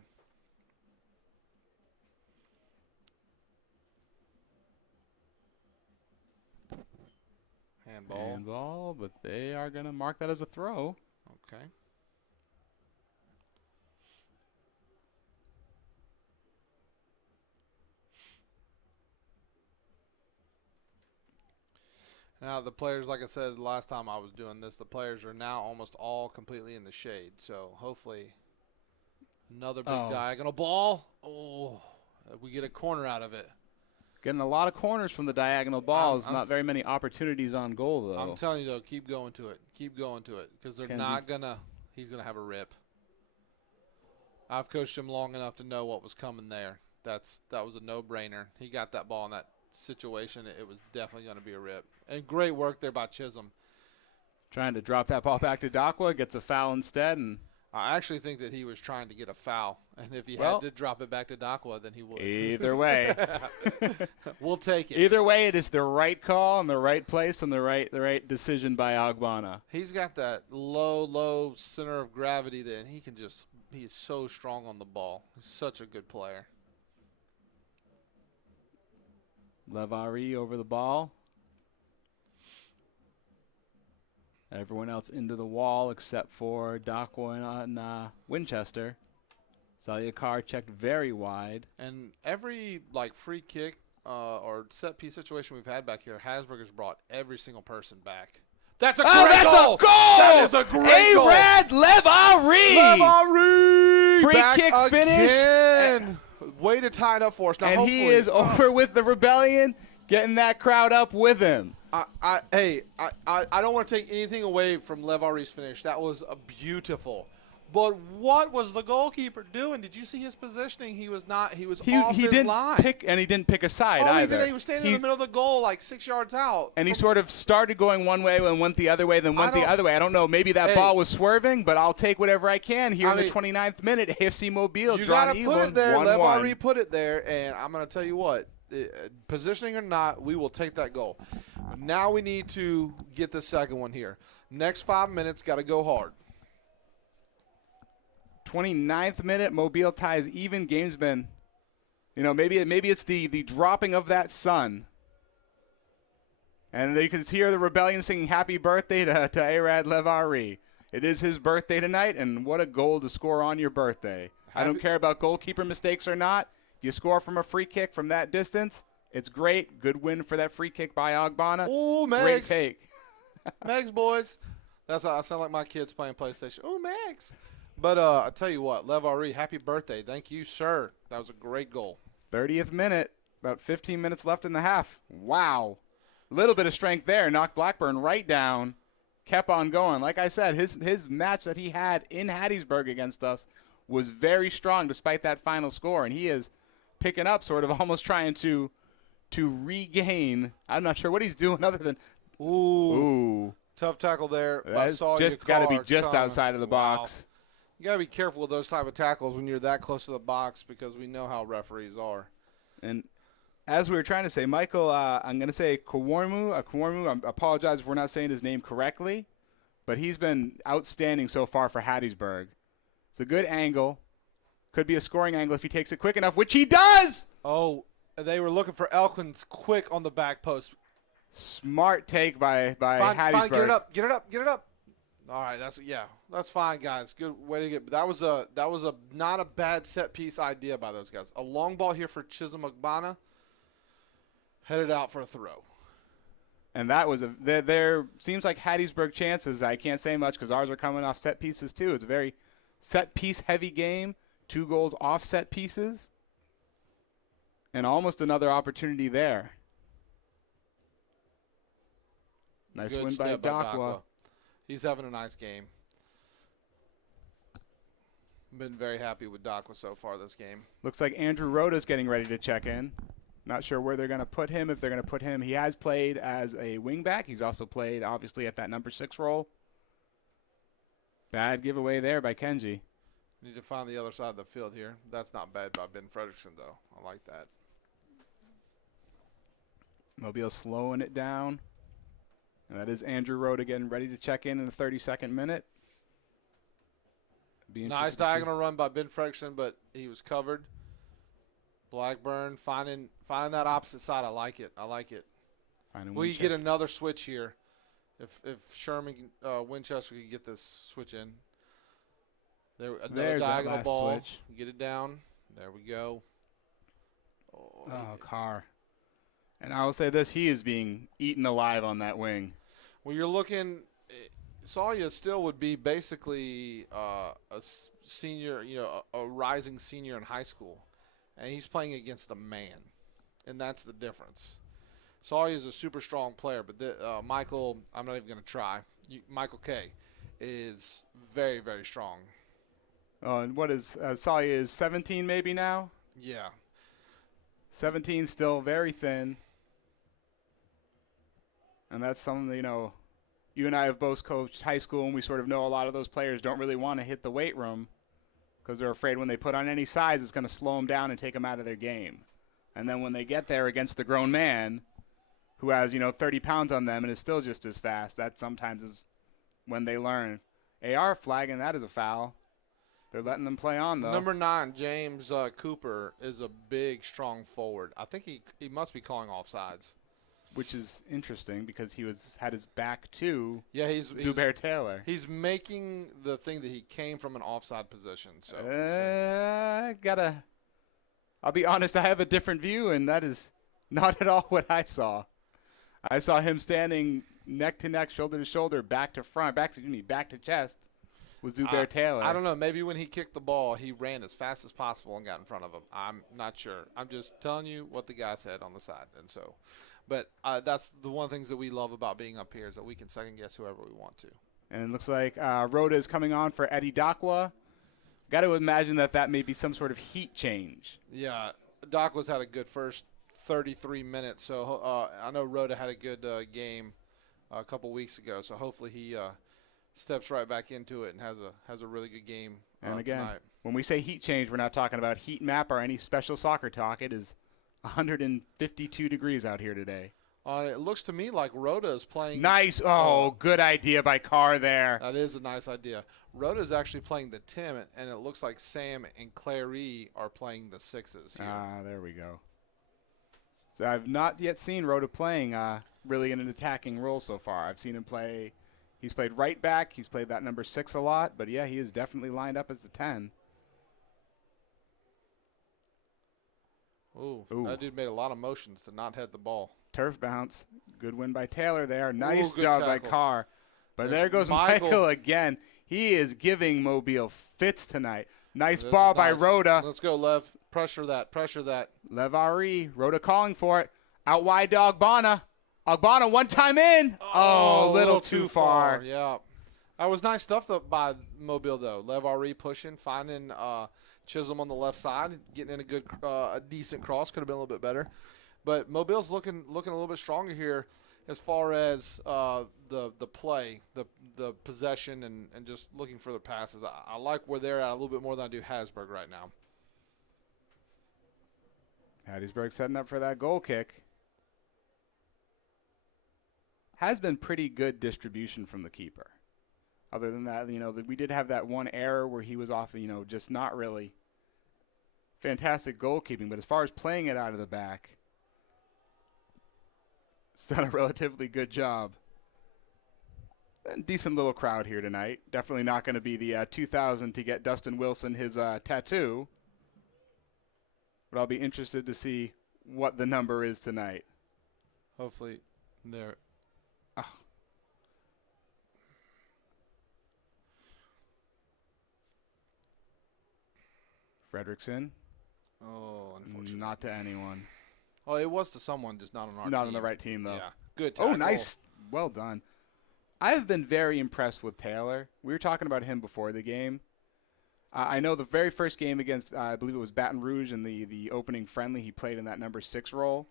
Handball, but they are going to mark that as a throw. Okay. Now, the players, like I said last time I was doing this, the players are now almost all completely in the shade. So, hopefully, another big diagonal ball. Oh, we get a corner out of it. Getting a lot of corners from the diagonal balls. Not very many opportunities on goal, though. I'm telling you, though, keep going to it. Keep going to it because they're not going to – he's going to have a rip. I've coached him long enough to know what was coming there. That was a no-brainer. He got that ball in that situation. It was definitely going to be a rip. And great work there by Chisholm. Trying to drop that ball back to Dakwa, gets a foul instead. And I actually think that he was trying to get a foul. And if he had to drop it back to Dakwa, then he would. Either way. We'll take it. Either way, it is the right call in the right place and the right decision by Ogbana. He's got that low center of gravity there, and he is so strong on the ball. He's such a good player. Levari over the ball. Everyone else into the wall except for Dakwa and Winchester. Salyakar checked very wide. And every free kick or set piece situation we've had back here, Hasburger's brought every single person back. That's a great goal! That is a great goal! A-Rad Levari! Free Back kick again. finish. Way to tie it up for us. Now, and he is over with the Rebellion, getting that crowd up with him. I don't want to take anything away from Levari's finish. That was a beautiful. But what was the goalkeeper doing? Did you see his positioning? He was not. He was off he his didn't line. and he didn't pick a side He either. didn't. He was standing in the middle of the goal, like 6 yards out. And he sort of started going one way and went the other way, then went the other way. I don't know. Maybe that ball was swerving, but I'll take whatever I can here in the 29th minute. AFC Mobile drawing even 1-1. You got to put it there. Lev Ari put it there, and I'm going to tell you what. Positioning or not, we will take that goal. Now we need to get the second one here. Next 5 minutes, got to go hard. 29th minute, Mobile ties even. Game's been, maybe it's the dropping of that sun. And you can hear the rebellion singing happy birthday to Arad Lev Ari. It is his birthday tonight, and what a goal to score on your birthday. I don't care about goalkeeper mistakes or not. You score from a free kick from that distance, it's great. Good win for that free kick by Ogbonna. Ooh, Megs. Great take. Megs, boys. That's how I sound like my kids playing PlayStation. Ooh, Megs. But I tell you what, Lev Ari, happy birthday. Thank you, sir. That was a great goal. 30th minute, about 15 minutes left in the half. Wow. A little bit of strength there. Knocked Blackburn right down. Kept on going. Like I said, his match that he had in Hattiesburg against us was very strong despite that final score, and he is picking up, sort of almost trying to regain. I'm not sure what he's doing other than ooh. Tough tackle there. That's just got to be just outside of the box. You got to be careful with those type of tackles when you're that close to the box because we know how referees are. And as we were trying to say, Michael, I'm going to say Kawarmu. I apologize if we're not saying his name correctly, but he's been outstanding so far for Hattiesburg. It's a good angle. Could be a scoring angle if he takes it quick enough, which he does. Oh, they were looking for Elkins quick on the back post. Smart take by Hattiesburg. Fine, get it up. All right, that's fine, guys. Good way to get. That was a not a bad set piece idea by those guys. A long ball here for Chisholm Ogbonna. Headed out for a throw. And that was there seems like Hattiesburg chances. I can't say much because ours are coming off set pieces too. It's a very set piece heavy game. 2 goals off set pieces. And almost another opportunity there. Nice Good win by Dakwa. He's having a nice game. Been very happy with Dakwa so far this game. Looks like Andrew Rhoda's getting ready to check in. Not sure where they're going to put him. If they're going to put him, he has played as a wingback. He's also played, obviously, at that number 6 role. Bad giveaway there by Kenji. Need to find the other side of the field here. That's not bad by Ben Fredrickson, though. I like that. Mobile slowing it down. And that is Andrew Rhoda getting ready to check in the 32nd minute. Nice diagonal run by Ben Fredrickson, but he was covered. Blackburn finding that opposite side. I like it. We get another switch here. If Sherman Winchester can get this switch in. There's diagonal ball. Switch. Get it down. There we go. Oh, Carr. And I will say this, he is being eaten alive on that wing. Well, you're looking, Salya still would be basically a senior, a rising senior in high school. And he's playing against a man. And that's the difference. Salya is a super strong player, but Michael, I'm not even going to try. Michael K. is very, very strong. Oh, and what is Salya is 17 maybe now? Yeah. 17 still very thin. And that's something that, you and I have both coached high school, and we sort of know a lot of those players don't really want to hit the weight room because they're afraid when they put on any size, it's going to slow them down and take them out of their game. And then when they get there against the grown man who has, 30 pounds on them and is still just as fast, that sometimes is when they learn. AR flagging that as a foul. They're letting them play on, though. Number 9, James Cooper, is a big, strong forward. I think he must be calling offsides. Which is interesting because he had his back to Zubair Taylor. He's making the thing that he came from an offside position. So I'll be honest, I have a different view, and that is not at all what I saw. I saw him standing neck to neck, shoulder to shoulder, back to front, back to chest with Zubair Taylor. I don't know. Maybe when he kicked the ball, he ran as fast as possible and got in front of him. I'm not sure. I'm just telling you what the guy said on the side, and so. But that's the one of the things that we love about being up here is that we can second-guess whoever we want to. And it looks like Rhoda is coming on for Eddie Dakwa. Got to imagine that may be some sort of heat change. Yeah, Dockwoods had a good first 33 minutes, so I know Rhoda had a good game a couple weeks ago, so hopefully he steps right back into it and has a really good game And again, tonight. when we say heat change, we're not talking about heat map or any special soccer talk. It is 152 degrees out here today. It looks to me like Rhoda is playing. Nice. Oh, good idea by Carr there. That is a nice idea. Rhoda is actually playing the 10, and it looks like Sam and Clary are playing the 6s here. There we go. So I've not yet seen Rhoda playing really in an attacking role so far. I've seen him play. He's played right back. He's played that number 6 a lot. But, yeah, he is definitely lined up as the 10. Ooh, that dude made a lot of motions to not head the ball. Turf bounce. Good win by Taylor there. Nice good job by tackle. Carr. But there goes Michael again. He is giving Mobile fits tonight. Nice ball by Rhoda. Let's go, Lev. Pressure that. Pressure that. Lev R.E. Rhoda calling for it. Out wide to Ogbonna. Ogbonna one time in. Oh, a little too far. Yeah. That was nice stuff by Mobile, though. Lev R.E. pushing, finding Chisholm on the left side, getting in a decent cross. Could have been a little bit better. But Mobile's looking a little bit stronger here as far as the play, the possession, and just looking for the passes. I like where they're at a little bit more than I do Hasburg right now. Hattiesburg setting up for that goal kick. Has been pretty good distribution from the keeper. Other than that, we did have that one error where he was off, just not really fantastic goalkeeping. But as far as playing it out of the back, it's done a relatively good job. And decent little crowd here tonight. Definitely not going to be the 2,000 to get Dustin Wilson his tattoo. But I'll be interested to see what the number is tonight. Hopefully there. Oh. Fredrickson. Oh, unfortunately. Not to anyone. Oh, it was to someone, just not on our team. Not on the right team, though. Yeah. Good tackle. Oh, nice. Well done. I've been very impressed with Taylor. We were talking about him before the game. I know the very first game against, I believe it was Baton Rouge in the opening friendly, he played in that number 6 role.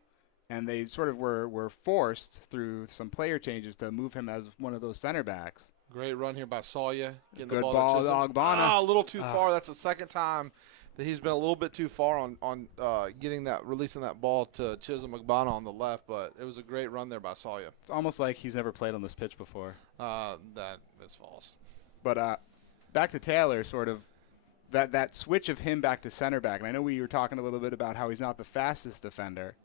And they sort of were forced through some player changes to move him as one of those center backs. Great run here by Sawyer. Getting Good the ball to to Ogbonna. A little too far. That's the second time that he's been a little bit too far on releasing that ball to Chisholm Ogbonna on the left, but it was a great run there by Sawyer. It's almost like he's never played on this pitch before. That is false. But back to Taylor, sort of that switch of him back to center back. And I know we were talking a little bit about how he's not the fastest defender,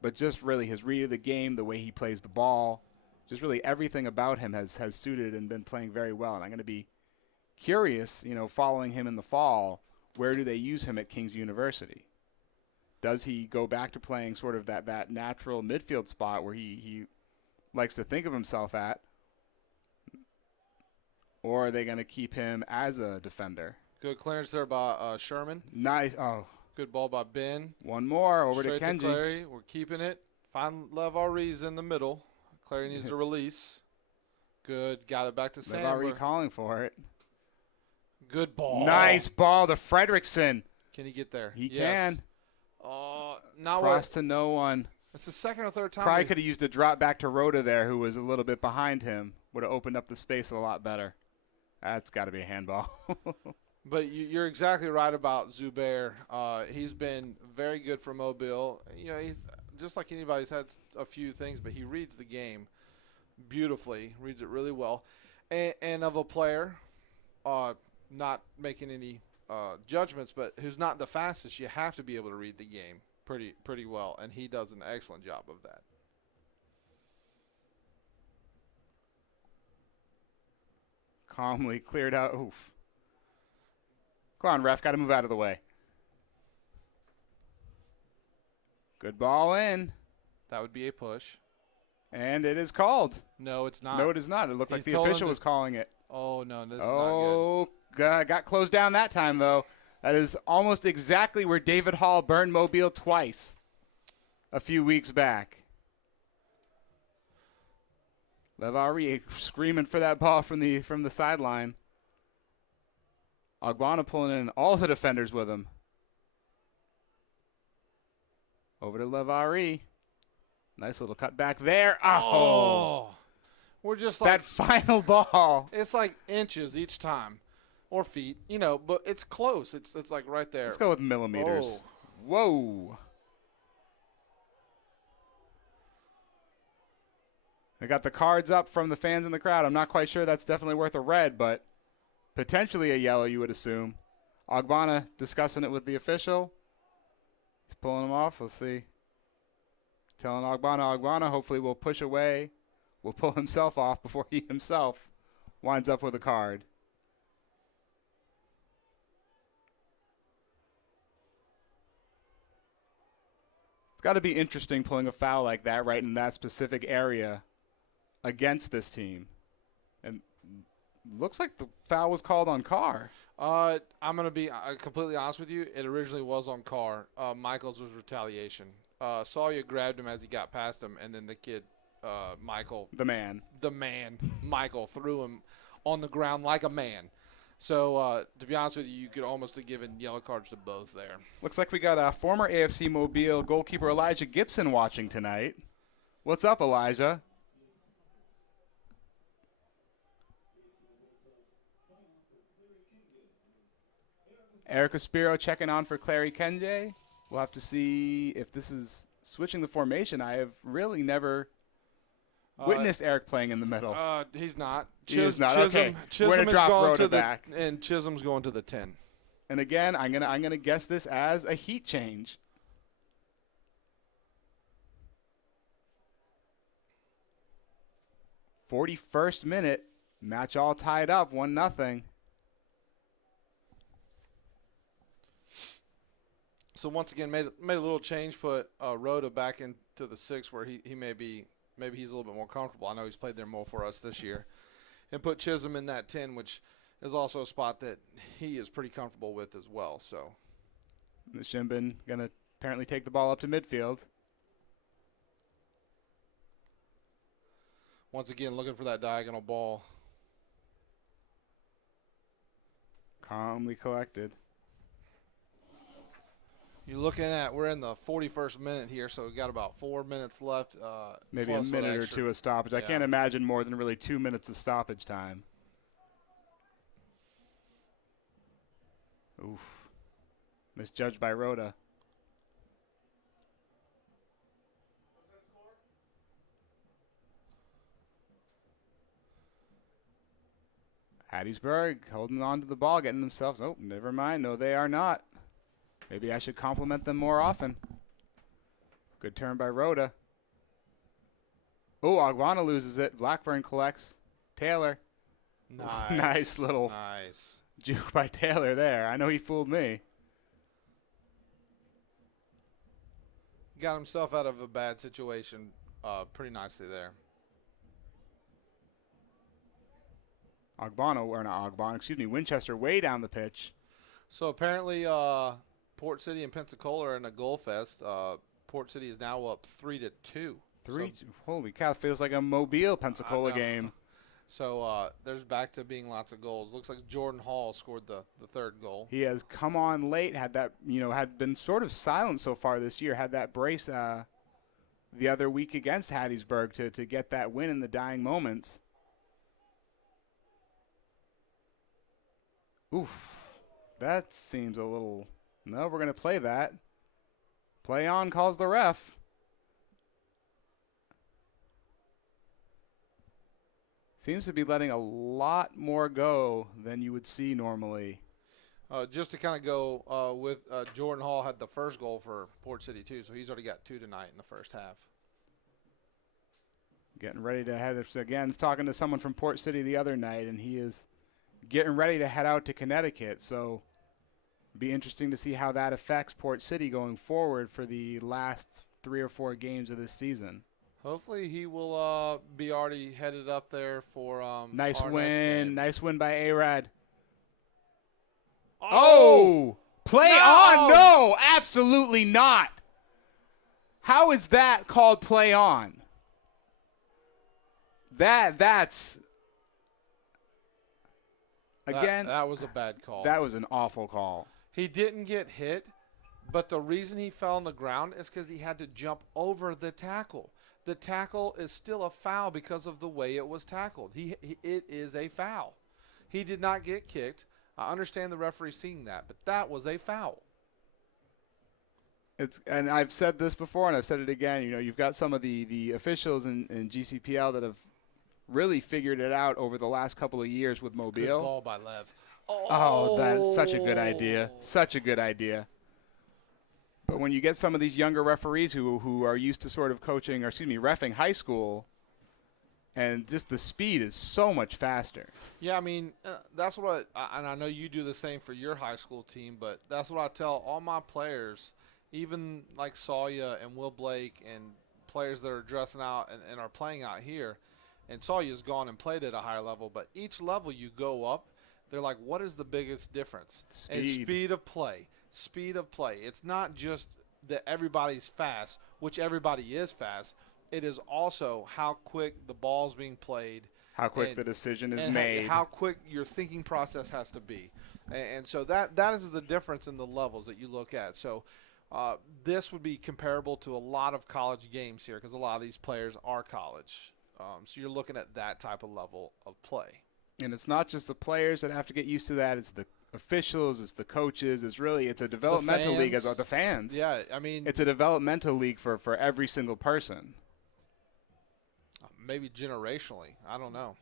but just really his read of the game, the way he plays the ball, just really everything about him has suited and been playing very well. And I'm going to be curious, following him in the fall, where do they use him at King's University? Does he go back to playing sort of that natural midfield spot where he likes to think of himself at? Or are they going to keep him as a defender? Good clearance there by Sherman. Nice. Oh. Good ball by Ben. One more over Straight to Kenji. Clary. We're keeping it. Find Lev R.E.'s in the middle. Clary needs to release. Good. Got it back to Sam. Lev R.E. calling for it. Good ball. Nice ball to Fredrickson. Can he get there? He can. Not cross to no one. It's the second or third time. Probably could have used a drop back to Rhoda there, who was a little bit behind him. Would have opened up the space a lot better. That's got to be a handball. But you're exactly right about Zubair. He's been very good for Mobile. He's just like anybody. He's had a few things, but he reads the game beautifully. Reads it really well. And of a player, not making any judgments, but who's not the fastest, you have to be able to read the game pretty well, and he does an excellent job of that. Calmly cleared out. Oof. Come on, ref. Got to move out of the way. Good ball in. That would be a push. And it is called. No, it's not. No, it is not. It looked like the official was calling it. Oh, no, this is not good. Got closed down that time, though. That is almost exactly where David Hall burned Mobile twice a few weeks back. Lev R.E. screaming for that ball from the sideline. Ogbonna pulling in all the defenders with him. Over to Levari. Nice little cut back there. Oh. We're just like that final ball. It's like inches each time, or feet, but it's close. It's like right there. Let's go with millimeters. Oh. Whoa. I got the cards up from the fans in the crowd. I'm not quite sure that's definitely worth a red, but potentially a yellow, you would assume. Ogbonna discussing it with the official. He's pulling him off. Let's see. Telling Ogbonna, hopefully will push away. Will pull himself off before he himself winds up with a card. It's got to be interesting pulling a foul like that right in that specific area against this team. And looks like the foul was called on Carr. I'm going to be completely honest with you. It originally was on Carr. Michael's was retaliation. Sawyer grabbed him as he got past him, and then the kid, Michael. The man, Michael, threw him on the ground like a man. So, to be honest with you, you could almost have given yellow cards to both there. Looks like we got former AFC Mobile goalkeeper Elijah Gibson watching tonight. What's up, Elijah? Eric Ospiro checking on for Clary Kenje. We'll have to see if this is switching the formation. I have really never witnessed Eric playing in the middle. He's not. He is not. Chisholm, Okay. Chisholm We're going to drop Rhoda back. And Chisholm's going to the 10. And again, I'm gonna guess this as a heat change. .41st minute, match all tied up, 1-0. So once again, made a little change, put Rhoda back into the 6 where he maybe he's a little bit more comfortable. I know he's played there more for us this year. And put Chisholm in that 10, which is also a spot that he is pretty comfortable with as well. So the Shimbin going to apparently take the ball up to midfield. Once again, looking for that diagonal ball. Calmly collected. You're looking at, we're in the 41st minute here, so we've got about 4 minutes left. Maybe a minute or two of stoppage. Yeah. I can't imagine more than really 2 minutes of stoppage time. Oof. Misjudged by Rhoda. Hattiesburg holding on to the ball, getting themselves. Oh, never mind. No, they are not. Maybe I should compliment them more often. Good turn by Rhoda. Oh, Ogbonna loses it. Blackburn collects. Taylor. Nice. Nice little juke by Taylor there. I know he fooled me. Got himself out of a bad situation pretty nicely there. Winchester way down the pitch. So apparently Port City and Pensacola are in a goal fest. Port City is now up 3-2. Holy cow, feels like a Mobile Pensacola game. So there's back to being lots of goals. Looks like Jordan Hall scored the third goal. He has come on late, had been sort of silent so far this year, had that brace the other week against Hattiesburg to get that win in the dying moments. Oof. That seems a little... No, we're going to play that. Play on calls the ref. Seems to be letting a lot more go than you would see normally. Just to kind of go with Jordan Hall had the first goal for Port City too, so he's already got 2 tonight in the first half. Getting ready to head again. I was talking to someone from Port City the other night, and he is getting ready to head out to Connecticut. So it'll be interesting to see how that affects Port City going forward for the last 3 or 4 games of this season. Hopefully he will be already headed up there for nice win. Nice win by A-Rad. Oh! Play on? No, absolutely not. How is that called play on? That's Again, that was a bad call. that was an awful call. He didn't get hit, but the reason he fell on the ground is because he had to jump over the tackle. The tackle is still a foul because of the way it was tackled. It is a foul. He did not get kicked. I understand the referee seeing that, but that was a foul. And I've said this before, and I've said it again. You know, you've got some of the officials in GCPL that have really figured it out over the last couple of years with Mobile. Good ball by Lev. Oh, that's such a good idea. Such a good idea. But when you get some of these younger referees who are used to sort of coaching, or excuse me, reffing high school, and just the speed is so much faster. Yeah, I mean, that's what and I know you do the same for your high school team, but that's what I tell all my players, even like Sawya and Will Blake and players that are dressing out and are playing out here. And Sawya's gone and played at a higher level, but each level you go up, they're like, what is the biggest difference? Speed. And speed of play. Speed of play. It's not just that everybody's fast, which everybody is fast. It is also how quick the ball's being played. How quick the decision is made. How quick your thinking process has to be. And so that is the difference in the levels that you look at. So this would be comparable to a lot of college games here because a lot of these players are college. So you're looking at that type of level of play. And it's not just the players that have to get used to that. It's the officials, it's the coaches. It's a developmental league as well. The fans. Yeah, I mean. It's a developmental league for every single person. Maybe generationally. I don't know.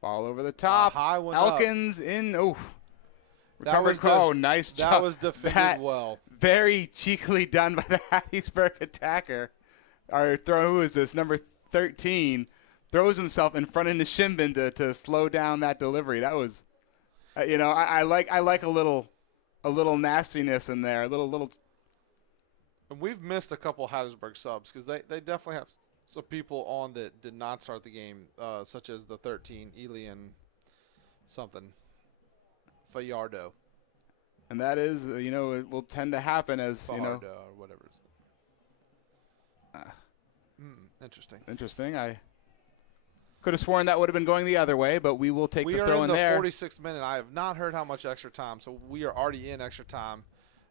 Ball over the top. High one Elkins up. in. Oh. Nice job. That was defended well. Very cheekily done by the Hattiesburg attacker. Who is this? Number 13 throws himself in front of Nishimbin to slow down that delivery. That was, I like a little nastiness in there. A little. And we've missed a couple Hattiesburg subs because they definitely have some people on that did not start the game, such as the 13 Elian something Fayardo. And that is, it will tend to happen as Fajardo or whatever. Interesting. Interesting. I could have sworn that would have been going the other way, but we will take the throw in there. We are in the 46th minute. I have not heard how much extra time, so we are already in extra time.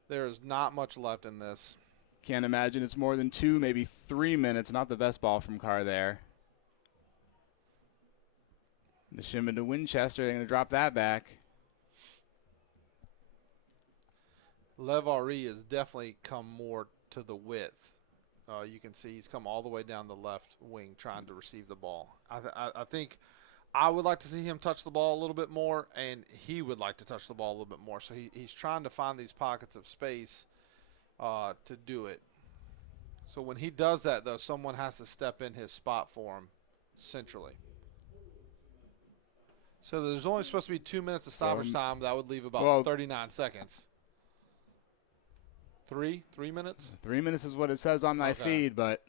There is not much left in this. Can't imagine it's more than 2, maybe 3 minutes. Not the best ball from Carr there. The shim into Winchester. They're going to drop that back. Lev Ari has definitely come more to the width. You can see he's come all the way down the left wing trying to receive the ball. I think I would like to see him touch the ball a little bit more, and he would like to touch the ball a little bit more. So he's trying to find these pockets of space to do it. So when he does that, though, someone has to step in his spot for him centrally. So there's only supposed to be 2 minutes of stoppage time. That would leave about 39 seconds. 3 minutes? 3 minutes is what it says on my feed, but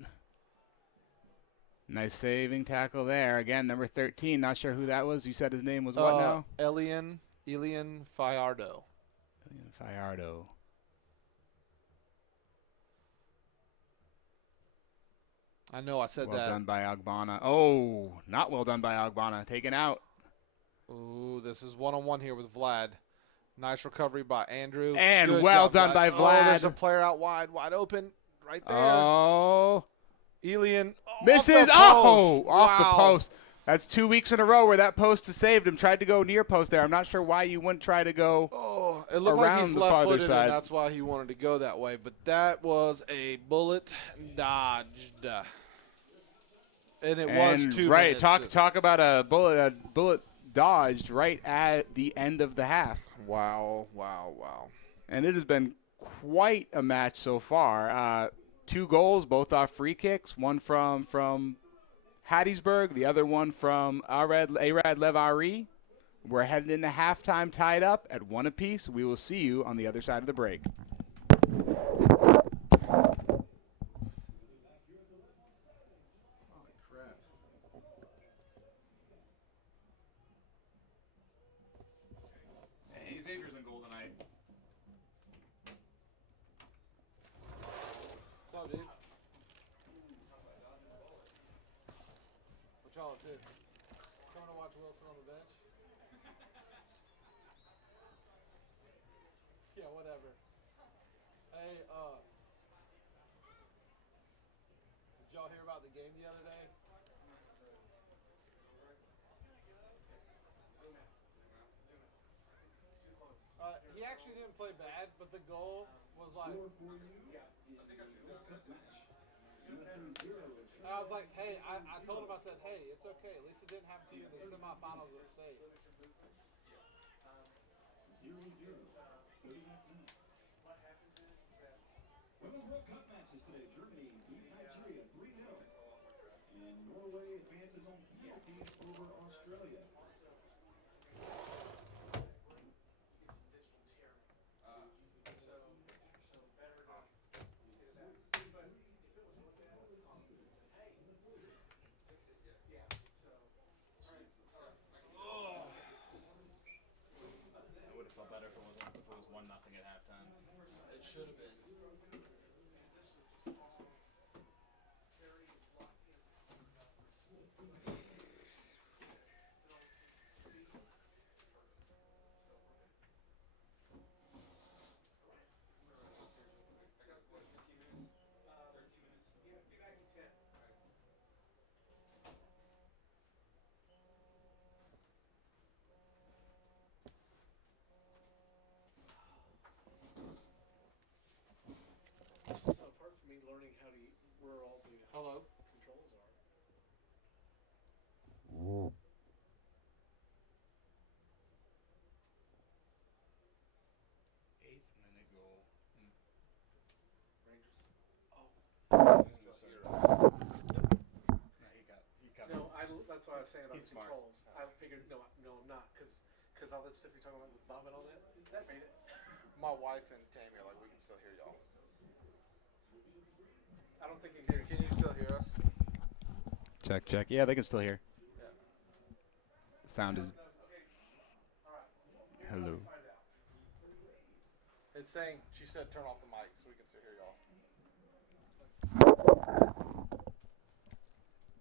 nice saving tackle there. Again, number 13. Not sure who that was. You said his name was what now? Elian Fayardo. Elian Fayardo. I know I said that. Well done by Ogbonna. Oh, not well done by Ogbonna. Taken out. Ooh, this is one-on-one here with Vlad. Nice recovery by Andrew. And good well job, done by Vlad. Oh, there's a player out wide open right there. Oh. Elian. Misses. Off the post. That's 2 weeks in a row where that post has saved him. Tried to go near post there. I'm not sure why you wouldn't try to go it looked around like he's the farther left-footed, side. and that's why he wanted to go that way. But that was a bullet dodged. And it was 2 minutes. Talk about a bullet dodged right at the end of the half. Wow. And it has been quite a match so far. 2 goals, both off free kicks. One from Hattiesburg, the other one from Arad Lev Ari. We're heading into halftime tied up at 1 apiece. We will see you on the other side of the break. Xavier's in goal tonight. What's up, dude? What y'all up to? Coming to watch Wilson on the bench? Yeah, whatever. Hey, did y'all hear about the game the other day? He actually didn't play bad, but the goal was like. And I was like, hey, I told him, I said, hey, it's okay. At least it didn't happen to you in the semifinals of state. 0-0. Women's World Cup matches today. Germany beat Nigeria 3-0. And Norway advances on penalties over Australia. I would have felt better if it was 1-0 at halftime. It should have been. So apart from me learning how to where all the Hello. controls are. Eighth minute goal. Rangers. No, he got No, that's what I was saying about He's the smart. controls. I figured no, I'm not because all that stuff you're talking about with Bob and all that made it. My wife and Tammy are like, we can still hear y'all. I don't think you can hear. Can you still hear us? Check, check. Yeah, they can still hear. Yeah. Sound is Okay. All right. hello. Find out. It's saying, she said turn off the mic so we can still hear y'all. Hold on.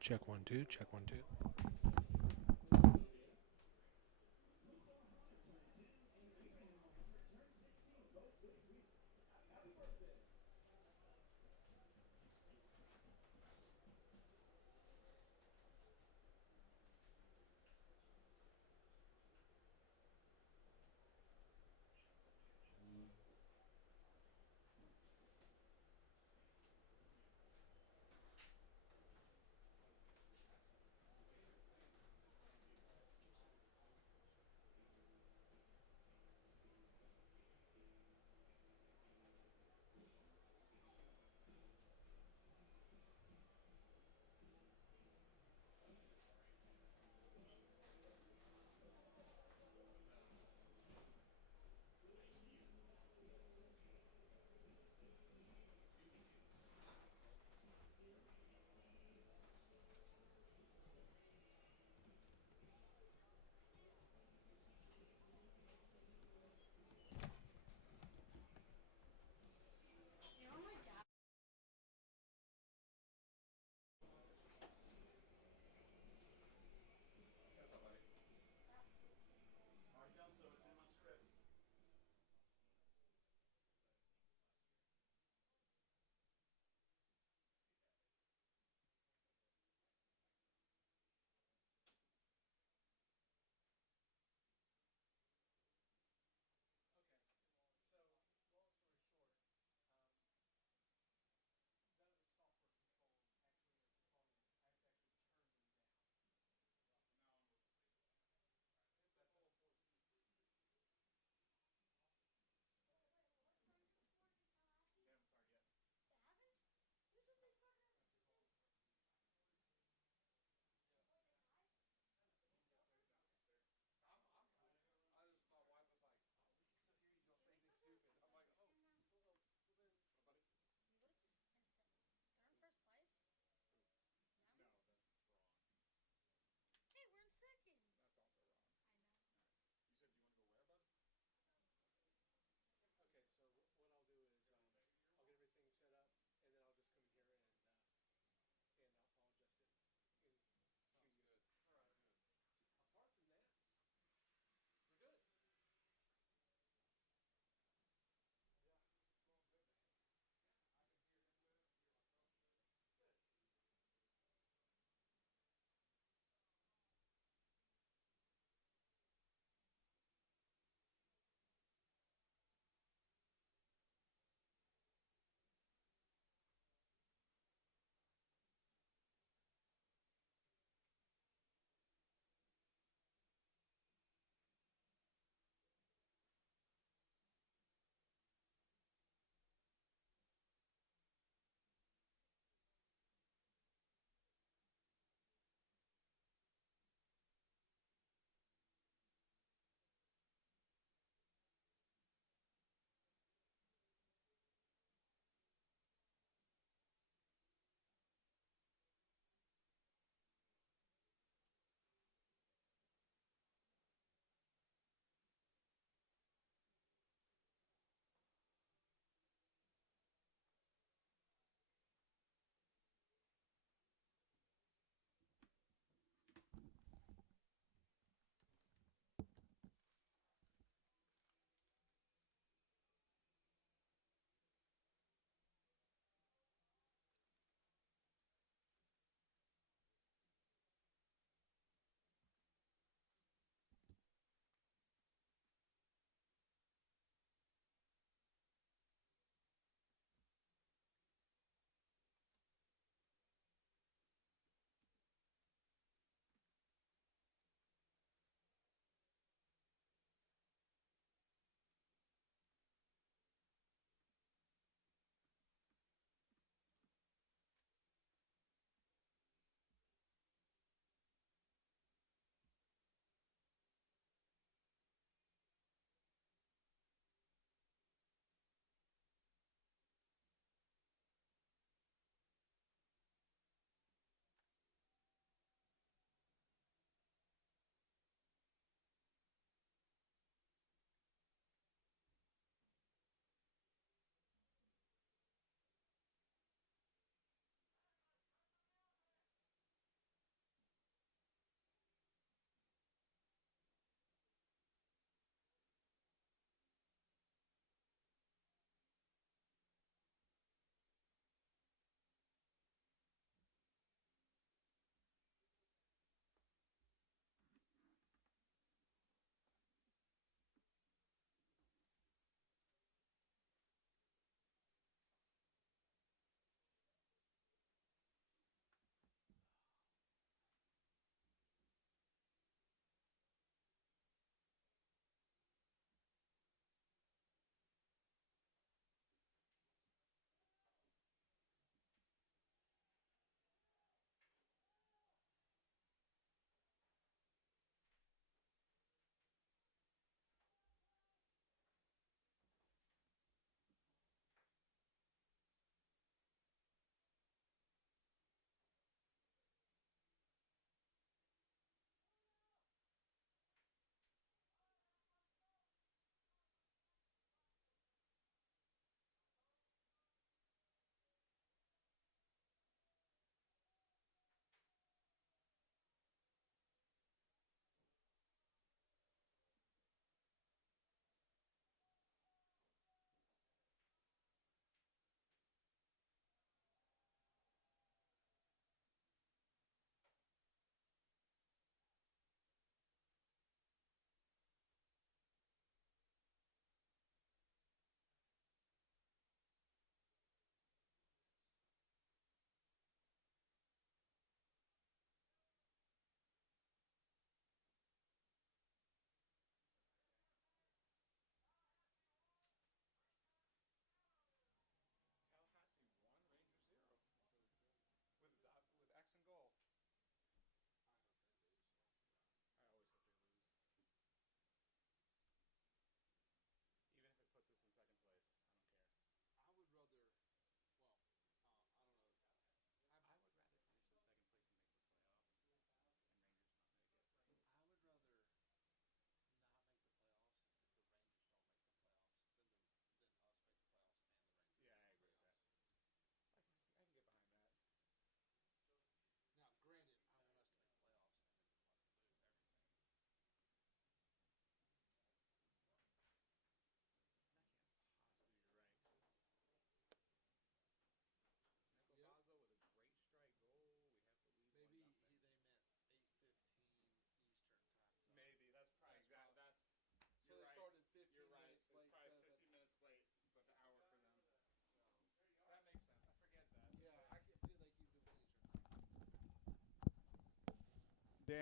Check 1 2. Check 1 2.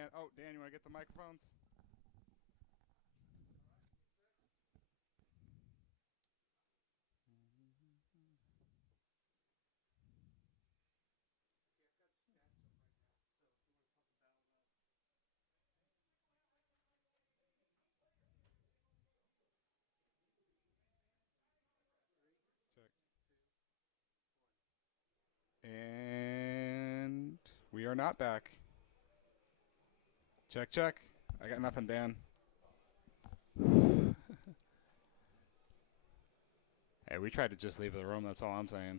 Dan. Oh, Dan, you want to get the microphones? Okay, I've got stats up right now. So if you want to talk about Check. And we are not back. Check, check. I got nothing, Dan. Hey, we tried to just leave the room. That's all I'm saying.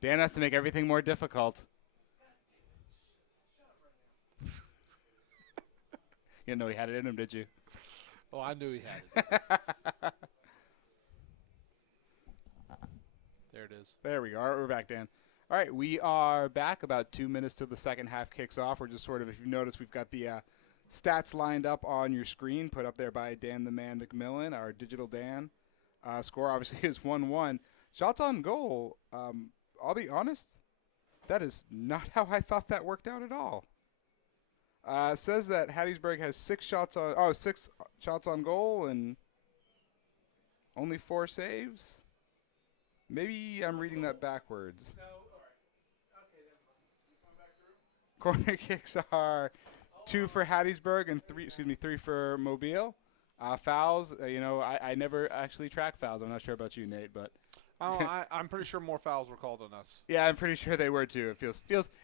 Dan has to make everything more difficult. shut up right now. You didn't know he had it in him, did you? Oh, I knew he had it. There it is. There we go. All right, we're back, Dan. All right, we are back about 2 minutes till the second half kicks off. We're just sort of, if you've noticed, we've got the stats lined up on your screen, put up there by Dan the Man McMillan, our digital Dan. Score obviously is 1-1. Shots on goal, I'll be honest, that is not how I thought that worked out at all. It says that Hattiesburg has 6 shots on goal and only 4 saves. Maybe I'm reading that backwards. No, all right. Okay, never mind. You coming back through? Corner kicks are 2 for Hattiesburg and 3 for Mobile. Fouls, I never actually track fouls. I'm not sure about you, Nate, but I'm pretty sure more fouls were called on us. yeah, I'm pretty sure they were too.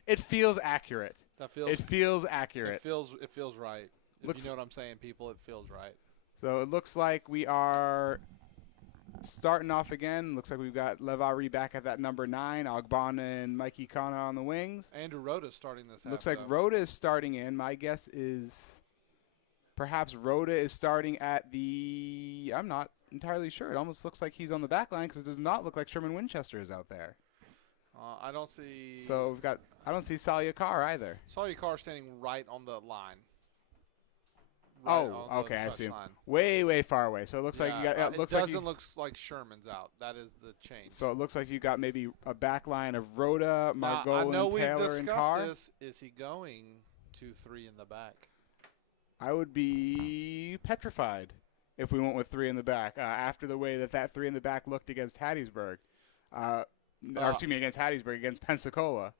It feels accurate. That feels. It feels accurate. It feels right. If Looks- you know what I'm saying, people, it feels right. So it looks like we are starting off again. Looks like we've got Levari back at that number 9. Ogbon and Mikey Kana on the wings. Andrew Rhoda's starting this half. Looks like though. Rhoda is starting in. My guess is perhaps Rhoda is starting at the. I'm not entirely sure. It almost looks like he's on the back line because it does not look like Sherman Winchester is out there. I don't see. So we've got. I don't see Salia Carr either. Saw your car standing right on the line. Right on the Okay, I see him. touchline. Way far away. So it looks like you got. It looks like doesn't look like Sherman's out. That is the change. So it looks like you got maybe a back line of Rhoda, Now, I Margolin, know we've Taylor, and Carr. discussed this. Is he going 2-3 in the back? I would be petrified if we went with 3 in the back after the way that 3 in the back looked against Hattiesburg. Against Hattiesburg, against Pensacola.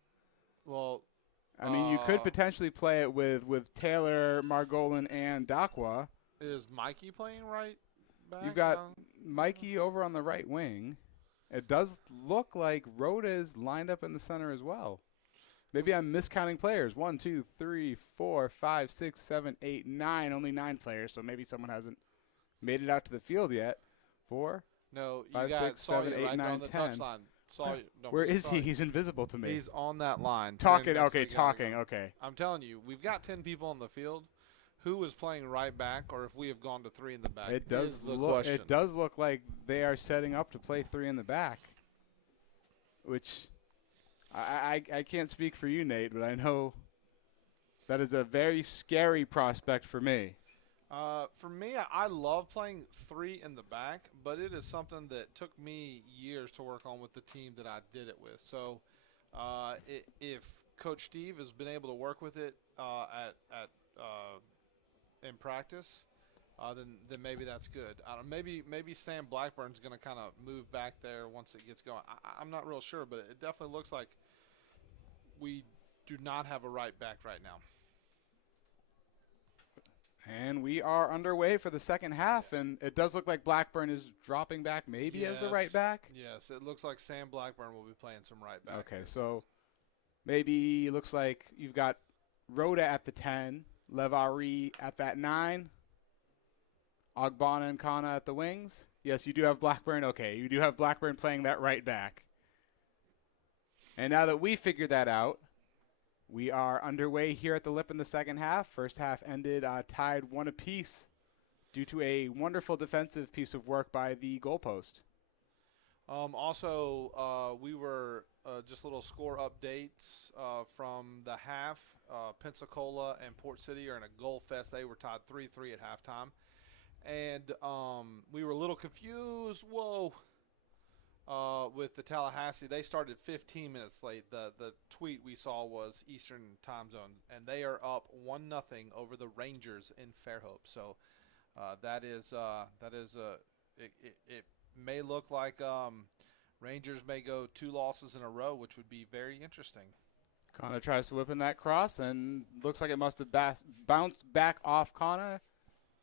Well, I mean, you could potentially play it with Taylor, Margolin, and Dakwa. is Mikey playing right back? You've got Mikey over on the right wing. It does look like Rhoda is lined up in the center as well. Maybe I'm miscounting players. 1, 2, 3, 4, 5, 6, 7, 8, 9. Only 9 players, so maybe someone hasn't made it out to the field yet. 4. No, you 5, got 6, 7, Sawyer 8, right 9, on the 10. touchline. Sawyer, no, Where is he? Sawyer. He's invisible to me. He's on that line. Talking. standing next to Okay, the guy. talking. Okay. I'm telling you, we've got 10 people on the field. Who is playing right back, or if we have gone to 3 in the back? It does is the look. question. It does look like they are setting up to play 3 in the back, which I can't speak for you, Nate, but I know that is a very scary prospect for me. For me, I love playing 3 in the back, but it is something that took me years to work on with the team that I did it with. So, if Coach Steve has been able to work with it in practice, then maybe that's good. I don't, maybe Sam Blackburn's going to kind of move back there once it gets going. I'm not real sure, but it definitely looks like we do not have a right back right now. And we are underway for the second half, and it does look like Blackburn is dropping back maybe as the right back. Yes, it looks like Sam Blackburn will be playing some right back. Okay, so maybe it looks like you've got Rhoda at the 10, Levari at that 9, Ogbonna and Kana at the wings. Yes, you do have Blackburn. Okay, you do have Blackburn playing that right back. And now that we figured that out, we are underway here at the Lip in the second half. First half ended tied 1 apiece due to a wonderful defensive piece of work by the goalpost. Also, we were just little score updates from the half. Pensacola and Port City are in a goal fest. They were tied 3-3 at halftime. And we were a little confused. Whoa. with the Tallahassee, they started 15 minutes late. The tweet we saw was Eastern time zone, and they are up 1-0 over the Rangers in Fairhope. So it may look like Rangers may go 2 losses in a row, which would be very interesting. Connor tries to whip in that cross, and looks like it must have bounced back off Connor,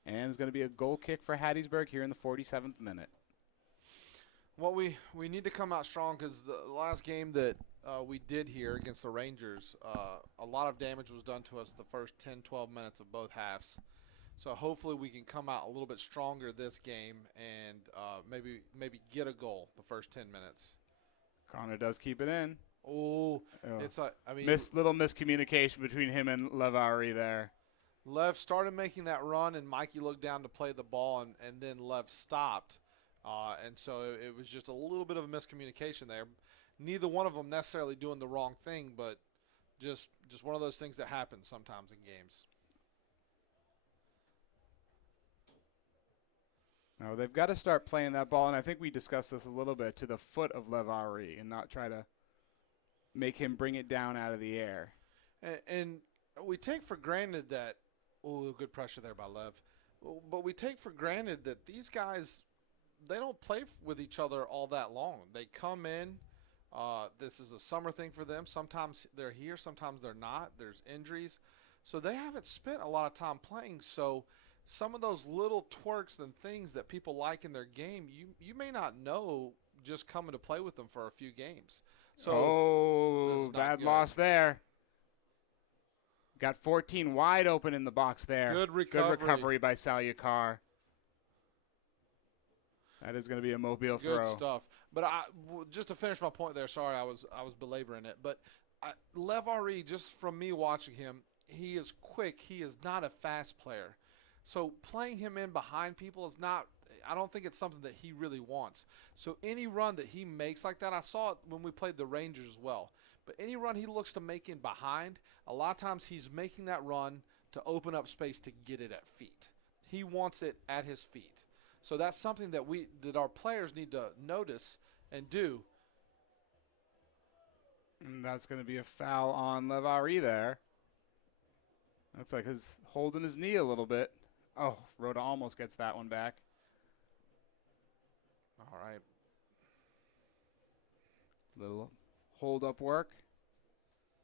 and it's going to be a goal kick for Hattiesburg here in the 47th minute. Well, we need to come out strong because the last game that we did here against the Rangers, a lot of damage was done to us the first 10, 12 minutes of both halves. So hopefully we can come out a little bit stronger this game and maybe get a goal the first 10 minutes. Connor does keep it in. Oh, it's little miscommunication between him and Levari there. Lev started making that run, and Mikey looked down to play the ball, and then Lev stopped. And so it was just a little bit of a miscommunication there. Neither one of them necessarily doing the wrong thing, but just one of those things that happens sometimes in games. No, they've got to start playing that ball, and I think we discussed this a little bit, to the foot of Levari and not try to make him bring it down out of the air. And we take for granted that – good pressure there by Lev. But we take for granted that these guys – they don't play with each other all that long. They come in. This is a summer thing for them. Sometimes they're here. Sometimes they're not. There's injuries. So they haven't spent a lot of time playing. So some of those little twerks and things that people like in their game, you may not know just coming to play with them for a few games. So bad loss there. Got 14 wide open in the box there. Good recovery by Salyakar. That is going to be a mobile throw. Good stuff. But just to finish my point there, sorry I was belaboring it, but Levari, just from me watching him, he is quick. He is not a fast player. So playing him in behind people is not – I don't think it's something that he really wants. So any run that he makes like that, I saw it when we played the Rangers as well. But any run he looks to make in behind, a lot of times he's making that run to open up space to get it at feet. He wants it at his feet. So that's something that our players need to notice and do. And that's going to be a foul on Levari there. Looks like he's holding his knee a little bit. Oh, Rhoda almost gets that one back. All right. Little hold-up work.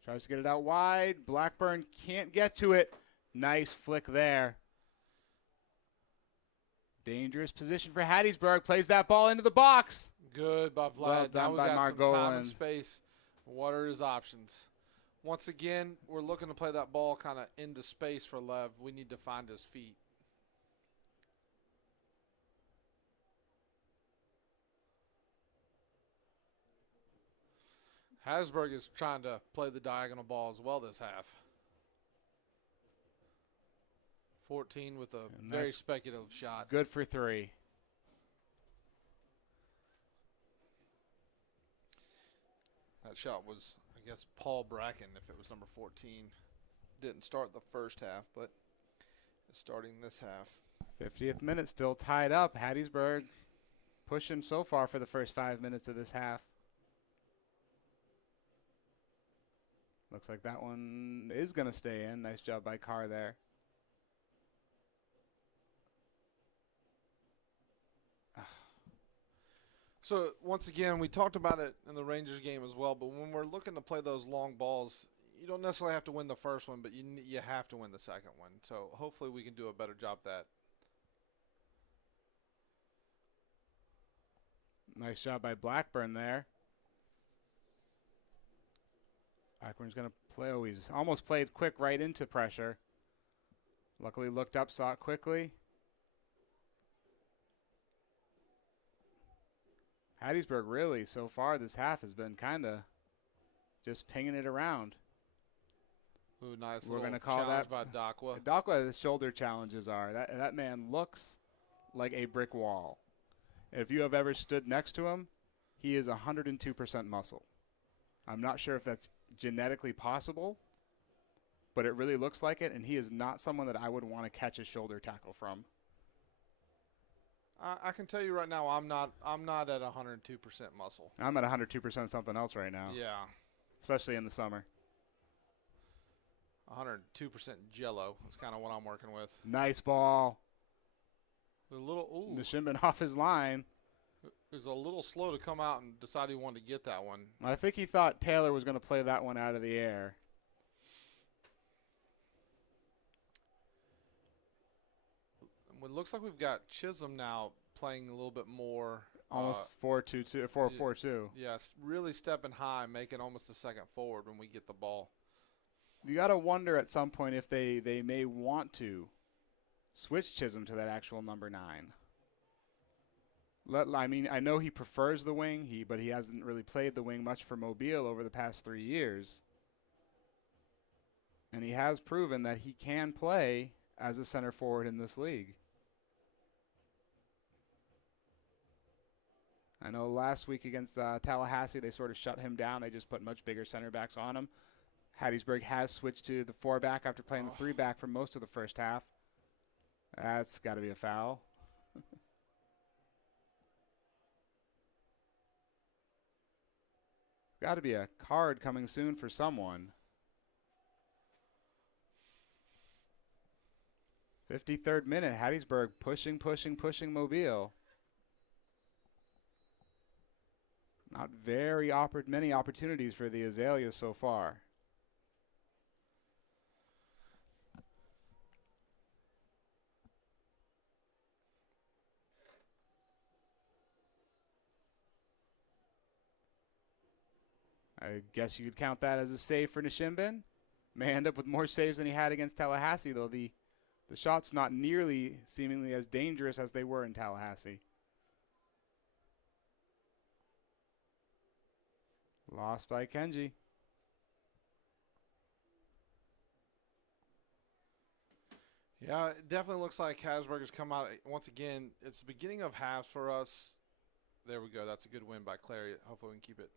Tries to get it out wide. Blackburn can't get to it. Nice flick there. Dangerous position for Hattiesburg. Plays that ball into the box. Good by Vlad. Well done now we by got some time and Margolin. space. What are his options? Once again, we're looking to play that ball kind of into space for Lev. We need to find his feet. Hattiesburg is trying to play the diagonal ball as well this half. 14 with a very speculative shot. Good for 3. That shot was, I guess, Paul Bracken, if it was number 14. Didn't start the first half, but is starting this half. 50th minute, still tied up. Hattiesburg pushing so far for the first 5 minutes of this half. Looks like that one is going to stay in. Nice job by Carr there. So, once again, we talked about it in the Rangers game as well, but when we're looking to play those long balls, you don't necessarily have to win the first one, but you have to win the second one. So, hopefully we can do a better job at that. Nice job by Blackburn there. Blackburn's going to play. Oh, he's almost played quick right into pressure. Luckily looked up, saw it quickly. Hattiesburg really, so far this half, has been kind of just pinging it around. Ooh, nice We're little gonna call challenge that by Dakwa. Dakwa, the shoulder challenges are. That man looks like a brick wall. If you have ever stood next to him, he is 102% muscle. I'm not sure if that's genetically possible, but it really looks like it, and he is not someone that I would want to catch a shoulder tackle from. I can tell you right now, I'm not at 102% muscle. I'm at 102% something else right now, Yeah, especially in the summer. 102% jello. That's kind of what I'm working with. Nice ball. A little. Ooh. Nishimbin off his line. He was a little slow to come out and decide he wanted to get that one. I think he thought Taylor was going to play that one out of the air. It looks like we've got Chisholm now playing a little bit more. Almost 4-2-2, 4-4-2. Yes, really stepping high, making almost a second forward when we get the ball. You got to wonder at some point if they may want to switch Chisholm to that actual number 9. I mean, I know he prefers the wing, but he hasn't really played the wing much for Mobile over the past 3 years. And he has proven that he can play as a center forward in this league. I know last week against Tallahassee, they sort of shut him down. They just put much bigger center backs on him. Hattiesburg has switched to the 4-back after playing the 3-back for most of the first half. That's got to be a foul. Got to be a card coming soon for someone. 53rd minute, Hattiesburg pushing Mobile. Not very many opportunities for the Azaleas so far. I guess you could count that as a save for Nishimbin. May end up with more saves than he had against Tallahassee, though the shot's not nearly seemingly as dangerous as they were in Tallahassee. Lost by Kenji. Yeah, it definitely looks like Hattiesburg has come out. Once again, it's the beginning of halves for us. There we go. That's a good win by Clary. Hopefully we can keep it.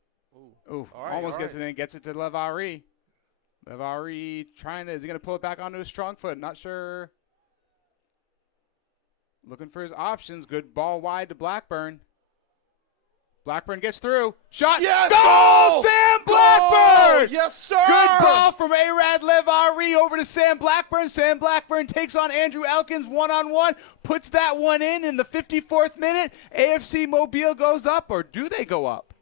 Ooh, all right, almost all gets it in. Gets it to Levari. Levari is he going to pull it back onto his strong foot? Not sure. Looking for his options. Good ball wide to Blackburn. Blackburn gets through. Shot. Yes! Goal! Sam Blackburn! Yes, sir! Good ball from Arad Levari over to Sam Blackburn. Sam Blackburn takes on Andrew Elkins one-on-one. Puts that one in the 54th minute. AFC Mobile goes up, or do they go up?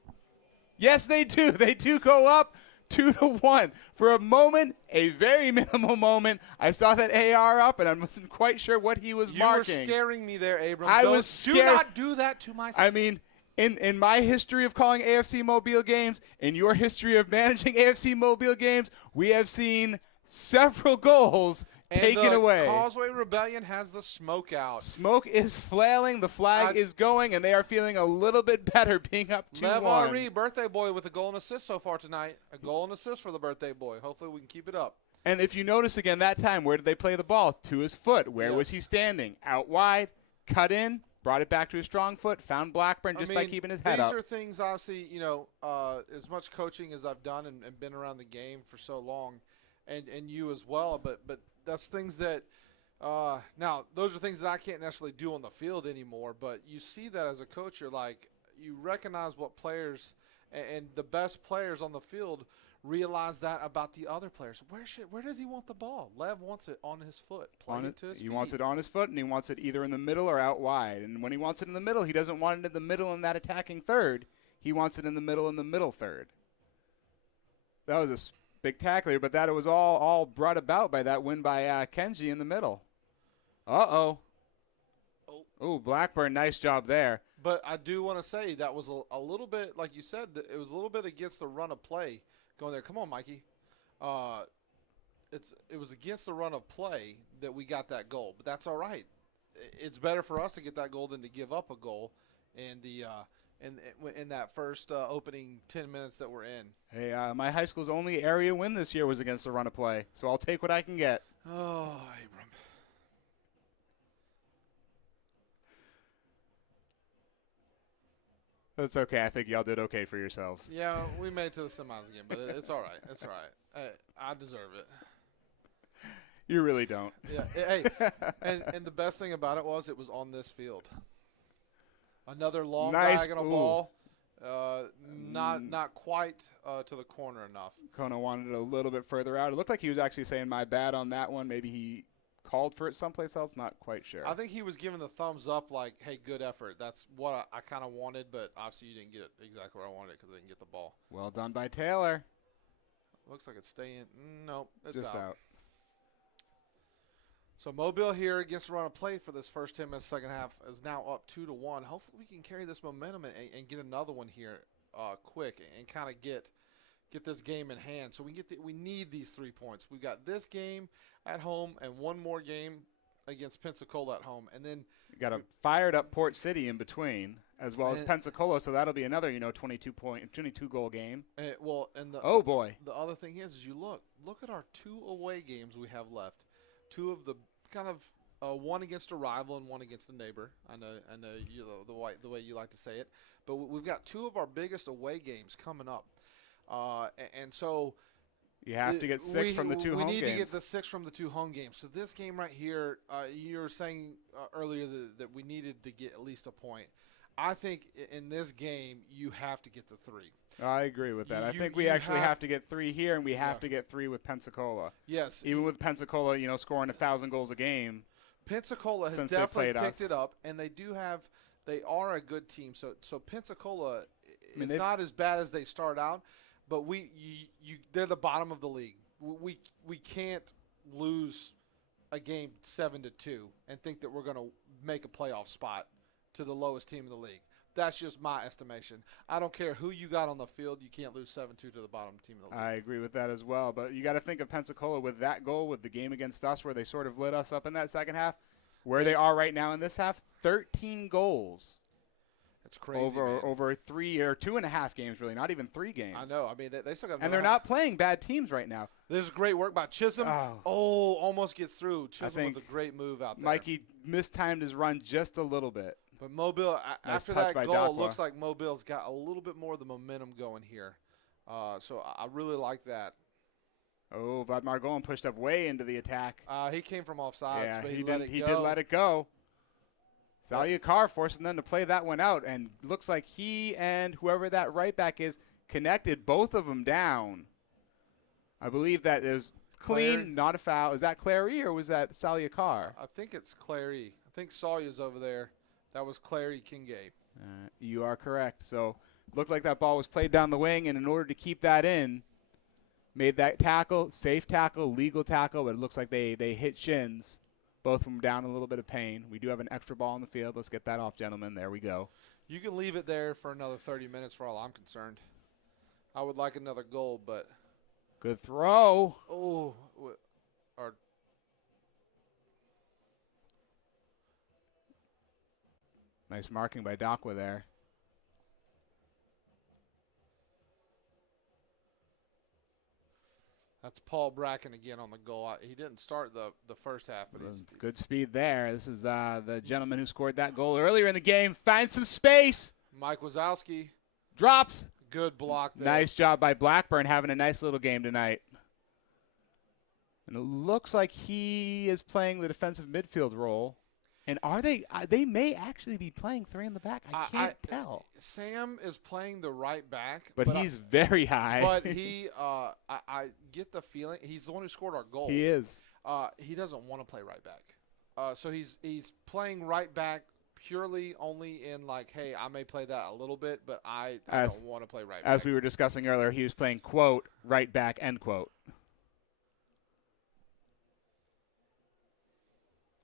Yes, they do. They do go up 2-1. For a moment, a very minimal moment, I saw that AR up, and I wasn't quite sure what he was marking. You were scaring me there, Abram. I was scared. Do not do that to my son. I mean, in my history of calling AFC Mobile games, in your history of managing AFC Mobile games, we have seen several goals taken away. Causeway Rebellion has the smoke out. Smoke is flailing, the flag is going, and they are feeling a little bit better being up 2-1. Levari, birthday boy, with a goal and assist so far tonight. A goal and assist for the birthday boy. Hopefully we can keep it up. And if you notice again that time, where did they play the ball? To his foot. Where was he standing? Out wide, cut in, brought it back to his strong foot, found Blackburn just by keeping his head up. These are things, obviously, as much coaching as I've done and been around the game for so long, and you as well, but that's things that now those are things that I can't necessarily do on the field anymore, but you see that as a coach, you recognize what players and the best players on the field realize that about the other players. Where does he want the ball? Lev wants it on his foot. He wants it on his foot, and he wants it either in the middle or out wide. And when he wants it in the middle, he doesn't want it in the middle in that attacking third. He wants it in the middle third. That was a spectacular, but that it was all brought about by that win by Kenji in the middle. Oh, Blackburn, nice job there. But I do want to say that was a little bit, like you said, it was a little bit against the run of play going there. Come on, Mikey. It was against the run of play that we got that goal, but that's all right. It's better for us to get that goal than to give up a goal in that first opening 10 minutes that we're in. Hey, my high school's only area win this year was against the run of play, so I'll take what I can get. Oh, Abram. That's okay. I think y'all did okay for yourselves. Yeah, we made it to the semis again, but it's all right. It's all right. I deserve it. You really don't. Yeah. Hey, and the best thing about it was on this field. Another long Nice. diagonal Ooh. ball. Not quite to the corner enough. Kona wanted it a little bit further out. It looked like he was actually saying my bad on that one. Maybe he called for it someplace else. Not quite sure. I think he was giving the thumbs up like, hey, good effort. That's what I kind of wanted, but obviously you didn't get it exactly where I wanted it because I didn't get the ball. Well done by Taylor. Looks like it's staying. Nope, it's Just out. So Mobile here against the run of play for this first 10 minutes second half is now up 2-1. Hopefully we can carry this momentum and get another one here quick and kind of get this game in hand. So we need these 3 points. We've got this game at home and one more game against Pensacola at home, and then You got a fired up Port City in between, as well as Pensacola. So that'll be another 22 goal game. The Boy. The other thing is you look at our 2 away games we have left. 2 of the kind of one against a rival and one against a neighbor. I know the way you like to say it, but we've got 2 of our biggest away games coming up, and so You have to get 6 from the 2 home games. We need to get the 6 from the 2 home games. So this game right here, you were saying earlier that we needed to get at least a point. I think in this game you have to get the 3. I agree with that. I think we actually have to get 3 here, and we have to get 3 with Pensacola. Yes. Even with Pensacola, scoring 1,000 goals a game. Pensacola has definitely picked it up, and they are a good team. So Pensacola is not as bad as they start out, but they're the bottom of the league. We can't lose a game 7-2 and think that we're going to make a playoff spot to the lowest team in the league. That's just my estimation. I don't care who you got on the field. You can't lose 7-2 to the bottom team in the league. I agree with that as well. But you got to think of Pensacola with that goal, with the game against us where they sort of lit us up in that second half. Where they are right now in this half, 13 goals. That's crazy, over 3 or 2.5 games, really, not even 3 games. I know. I mean, they still got. And they're not playing bad teams right now. There's great work by Chisholm. Almost gets through. Chisholm with a great move out there. Mikey mistimed his run just a little bit. But Mobile, Nice after touch that by goal, Dakwa. looks like Mobile's got a little bit more of the momentum going here. So I really like that. Oh, Vladimir Golan pushed up way into the attack. He came from offsides, Yeah, but he let did. it He go. did let it go. Salyakar forcing them to play that one out, and looks like he and whoever that right back is connected both of them down. I believe that is clean, Clary. not a foul. Is that Clary or was that Salyakar? I think it's Clary. I think Sawyer's over there. That was Clary Kingate. You are correct. So looked like that ball was played down the wing, and in order to keep that in, made that tackle, safe tackle, legal tackle, but it looks like they hit shins, both of them down in a little bit of pain. We do have an extra ball on the field. Let's get that off, gentlemen. There we go. You can leave it there for another 30 minutes for all I'm concerned. I would like another goal, but Good throw. Nice marking by Dakwa there. that's Paul Bracken again on the goal. He didn't start the first half, but he's Good speed there. This is the gentleman who scored that goal earlier in the game. Finds some space. Mike Wazowski. Drops. Good block there. Nice job by Blackburn, having a nice little game tonight. And it looks like he is playing the defensive midfield role. And are they? They may actually be playing 3 in the back. I can't tell. Sam is playing the right back, But he's very high. But he, I get the feeling he's the one who scored our goal. He is. He doesn't want to play right back. So he's playing right back purely only in like, hey, I may play that a little bit, but I don't want to play right back. As we were discussing earlier, he was playing, quote, right back, end quote.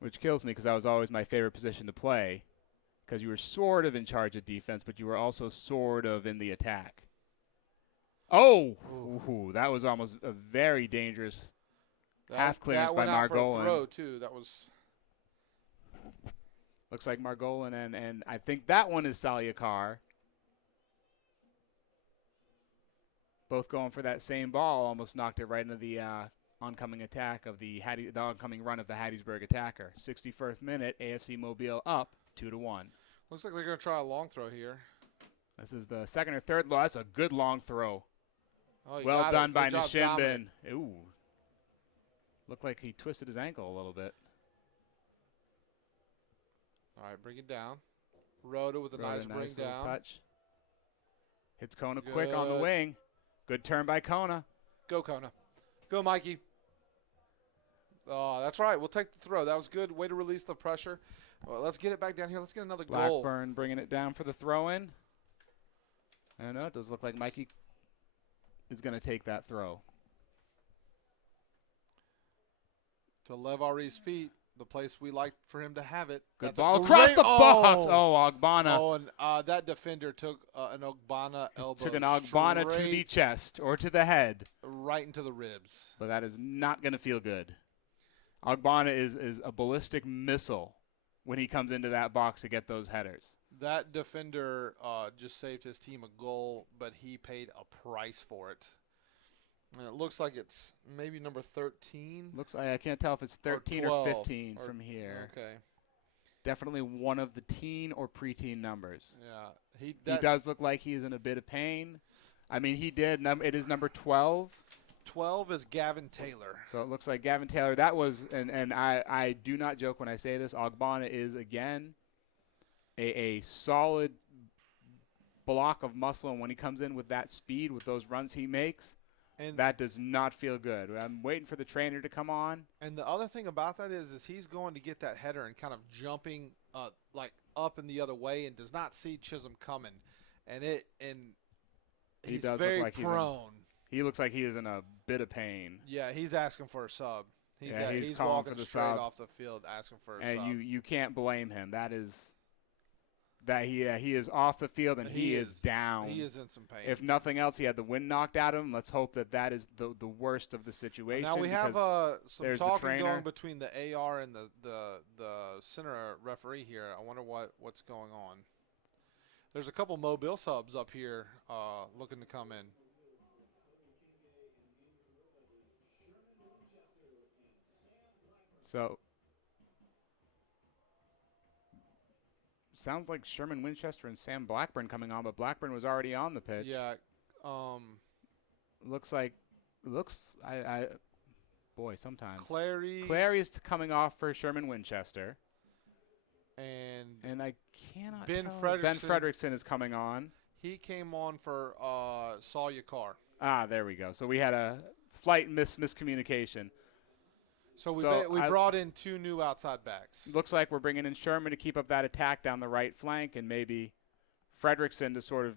Which kills me because that was always my favorite position to play because you were sort of in charge of defense, but you were also sort of in the attack. Oh! Ooh, that was almost a very dangerous half clearance by That went out for a Margolin. throw, too. That was... Looks like Margolin, and I think that one is Salyakar. Both going for that same ball, almost knocked it right into the oncoming attack of the oncoming run of the Hattiesburg attacker. 61st minute, AFC Mobile up 2-1. Looks like they're going to try a long throw here. This is the second or third. Well, that's a good long throw. Oh, you Well got done it. by Good job, Nishimbin. Dominic. Ooh. Looked like he twisted his ankle a little bit. All right, bring it down. Rhoda with a nice bring little down. touch. Hits Kona quick on the Good. wing. Good turn by Kona. Go, Kona. Go, Mikey. Oh, that's right. We'll take the throw. That was good. Way to release the pressure. Well, let's get it back down here. Let's get another goal. Blackburn bringing it down for the throw-in. I don't know. It does look like Mikey is going to take that throw. To Levare's feet, the place we like for him to have it. Good That's a ball across great- the box. Oh, Oh, Ogbonna. Oh, and that defender took an Ogbonna elbow. Took an Ogbonna to the straight chest or to the head. right into the ribs. But that is not going to feel good. Ogbonna is a ballistic missile when he comes into that box to get those headers. That defender just saved his team a goal, but he paid a price for it. And it looks like it's maybe number 13. Looks like I can't tell if it's 13 or 12, 15 or- from here. Okay. Definitely one of the teen or preteen numbers. Yeah. He does look like he's in a bit of pain. I mean, he did. It is number 12. 12 is Gavin Taylor. So it looks like Gavin Taylor. That was, and I do not joke when I say this, Ogbonna is, again, a solid block of muscle. And when he comes in with that speed, with those runs he makes, And that does not feel good. I'm waiting for the trainer to come on. And the other thing about that is he's going to get that header and kind of jumping like up and the other way and does not see Chisholm coming. And He he's does very look like prone. he looks like he is in a bit of pain. Yeah, he's asking for a sub. He's calling walking for the straight sub. off the field asking for a And sub. you can't blame him. He is off the field and he is down. He is in some pain. If nothing else, he had the wind knocked out of him. Let's hope that is the worst of the situation. Now we have some there's the talking trainer. going between the AR and the center referee here. I wonder what's going on. There's a couple Mobile subs up here looking to come in. So sounds like Sherman Winchester and Sam Blackburn coming on, but Blackburn was already on the pitch. Yeah. Sometimes Clary Clary is coming off for Sherman Winchester, and I cannot Ben tell. Ben Fredrickson is coming on. he came on for Sawyer Carr. Ah, there we go. So we had a slight miscommunication. So we So we brought in two new outside backs. Looks like we're bringing in Sherman to keep up that attack down the right flank, and maybe Fredrickson to sort of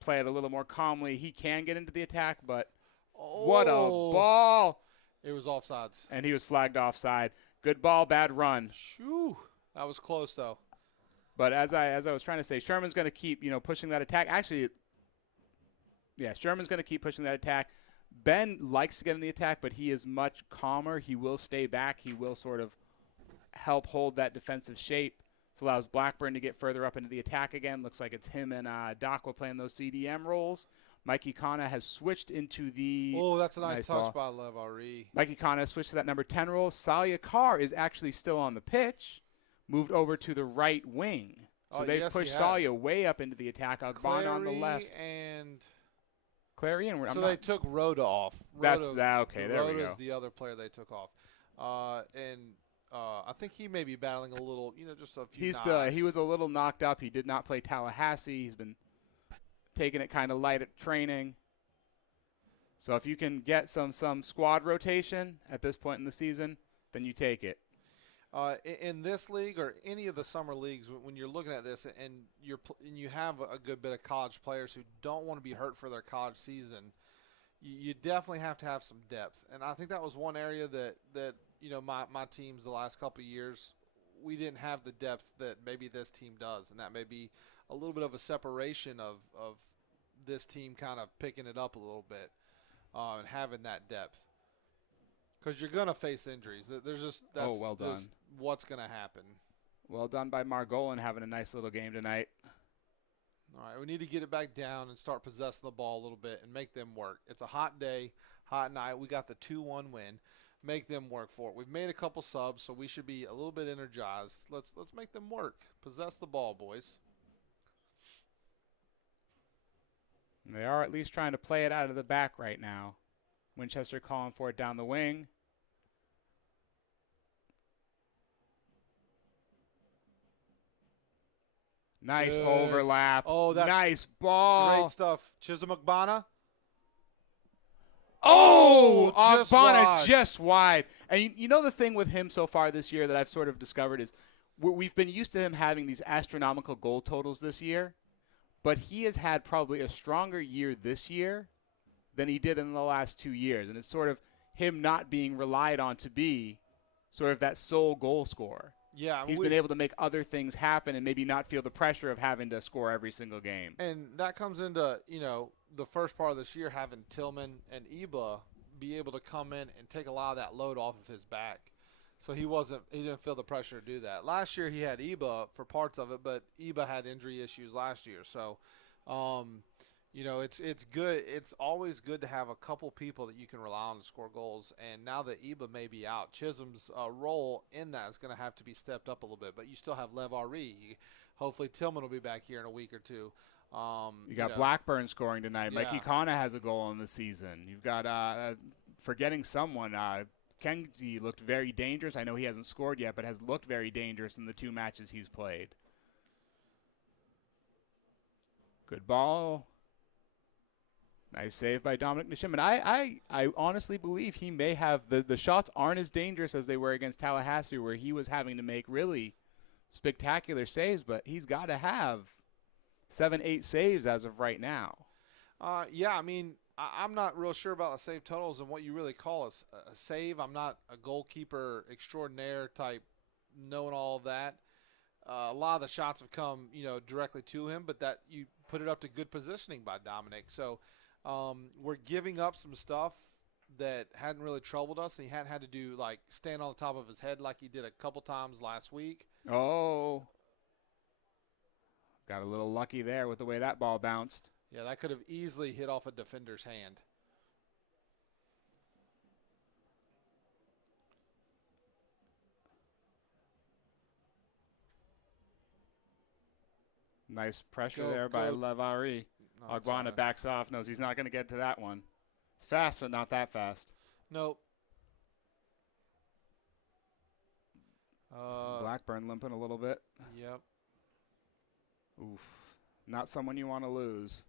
play it a little more calmly. He can get into the attack, but what a ball! It was offsides. And he was flagged offside. Good ball, bad run. Shoo. That was close though. But as I was trying to say, Sherman's going to keep pushing that attack. Actually, yeah, Sherman's going to keep pushing that attack. Ben likes to get in the attack, but he is much calmer. He will stay back. He will sort of help hold that defensive shape. This allows Blackburn to get further up into the attack again. Looks like it's him and Dakwa playing those CDM roles. Mikey Kana has switched into the That's a nice touch ball. by Levari. Mikey Kana has switched to that number 10 role. Salia Carr is actually still on the pitch, moved over to the right wing. So they've yes, pushed he has. Salia way up into the attack. Ogbonna on the left. And Clary and so they took Rhoda off. That's that. Okay, there we Rhoda's go. the other player they took off. I think he may be battling a little, just a few knocks. He was a little knocked up. He did not play Tallahassee. He's been taking it kind of light at training. So if you can get some squad rotation at this point in the season, then you take it. In this league or any of the summer leagues, when you're looking at this and you have a good bit of college players who don't want to be hurt for their college season, you definitely have to have some depth. And I think that was one area that my teams the last couple of years, we didn't have the depth that maybe this team does, and that may be a little bit of a separation of this team kind of picking it up a little bit and having that depth. Because you're going to face injuries. There's just well done. just what's going to happen. Well done by Margolin having a nice little game tonight. All right, we need to get it back down and start possessing the ball a little bit and make them work. It's a hot day, hot night. We got the 2-1 win. Make them work for it. We've made a couple subs, so we should be a little bit energized. Let's make them work. Possess the ball, boys. They are at least trying to play it out of the back right now. Winchester calling for it down the wing. Nice Good. overlap. Oh, that's nice ball. Great stuff. Chisholm McBana. Oh, just Ogbonna wide. just wide. And you know the thing with him so far this year that I've sort of discovered is we've been used to him having these astronomical goal totals this year, but he has had probably a stronger year this year than he did in the last 2 years. And it's sort of him not being relied on to be sort of that sole goal scorer. Yeah, He's been able to make other things happen and maybe not feel the pressure of having to score every single game. And that comes into, the first part of this year having Tillman and Iba be able to come in and take a lot of that load off of his back. So he didn't feel the pressure to do that. Last year he had Iba for parts of it, but Iba had injury issues last year. So, it's good. It's always good to have a couple people that you can rely on to score goals. And now that Iba may be out, Chisholm's role in that is going to have to be stepped up a little bit. But you still have Lev Ari. Hopefully Tillman will be back here in a week or two. You got Blackburn scoring tonight. Yeah. Mikey Kana has a goal in the season. You've got, forgetting someone, Kenji looked very dangerous. I know he hasn't scored yet, but has looked very dangerous in the 2 matches he's played. Good ball. Nice save by Dominic Nishim. And I honestly believe he may have the shots aren't as dangerous as they were against Tallahassee, where he was having to make really spectacular saves, but he's got to have 7-8 saves as of right now. I'm not real sure about the save totals and what you really call a save. I'm not a goalkeeper extraordinaire type, knowing all of that. A lot of the shots have come, directly to him, but that you put it up to good positioning by Dominic. So we're giving up some stuff that hadn't really troubled us, and he hadn't had to do like stand on the top of his head like he did a couple times last week. Oh. Got a little lucky there with the way that ball bounced. Yeah, that could have easily hit off a defender's hand. Nice pressure there by Lev Ari. Ogbonna backs off, knows he's not going to get to that one. It's fast, but not that fast. Nope. Blackburn limping a little bit. Yep. Oof. Not someone you want to lose.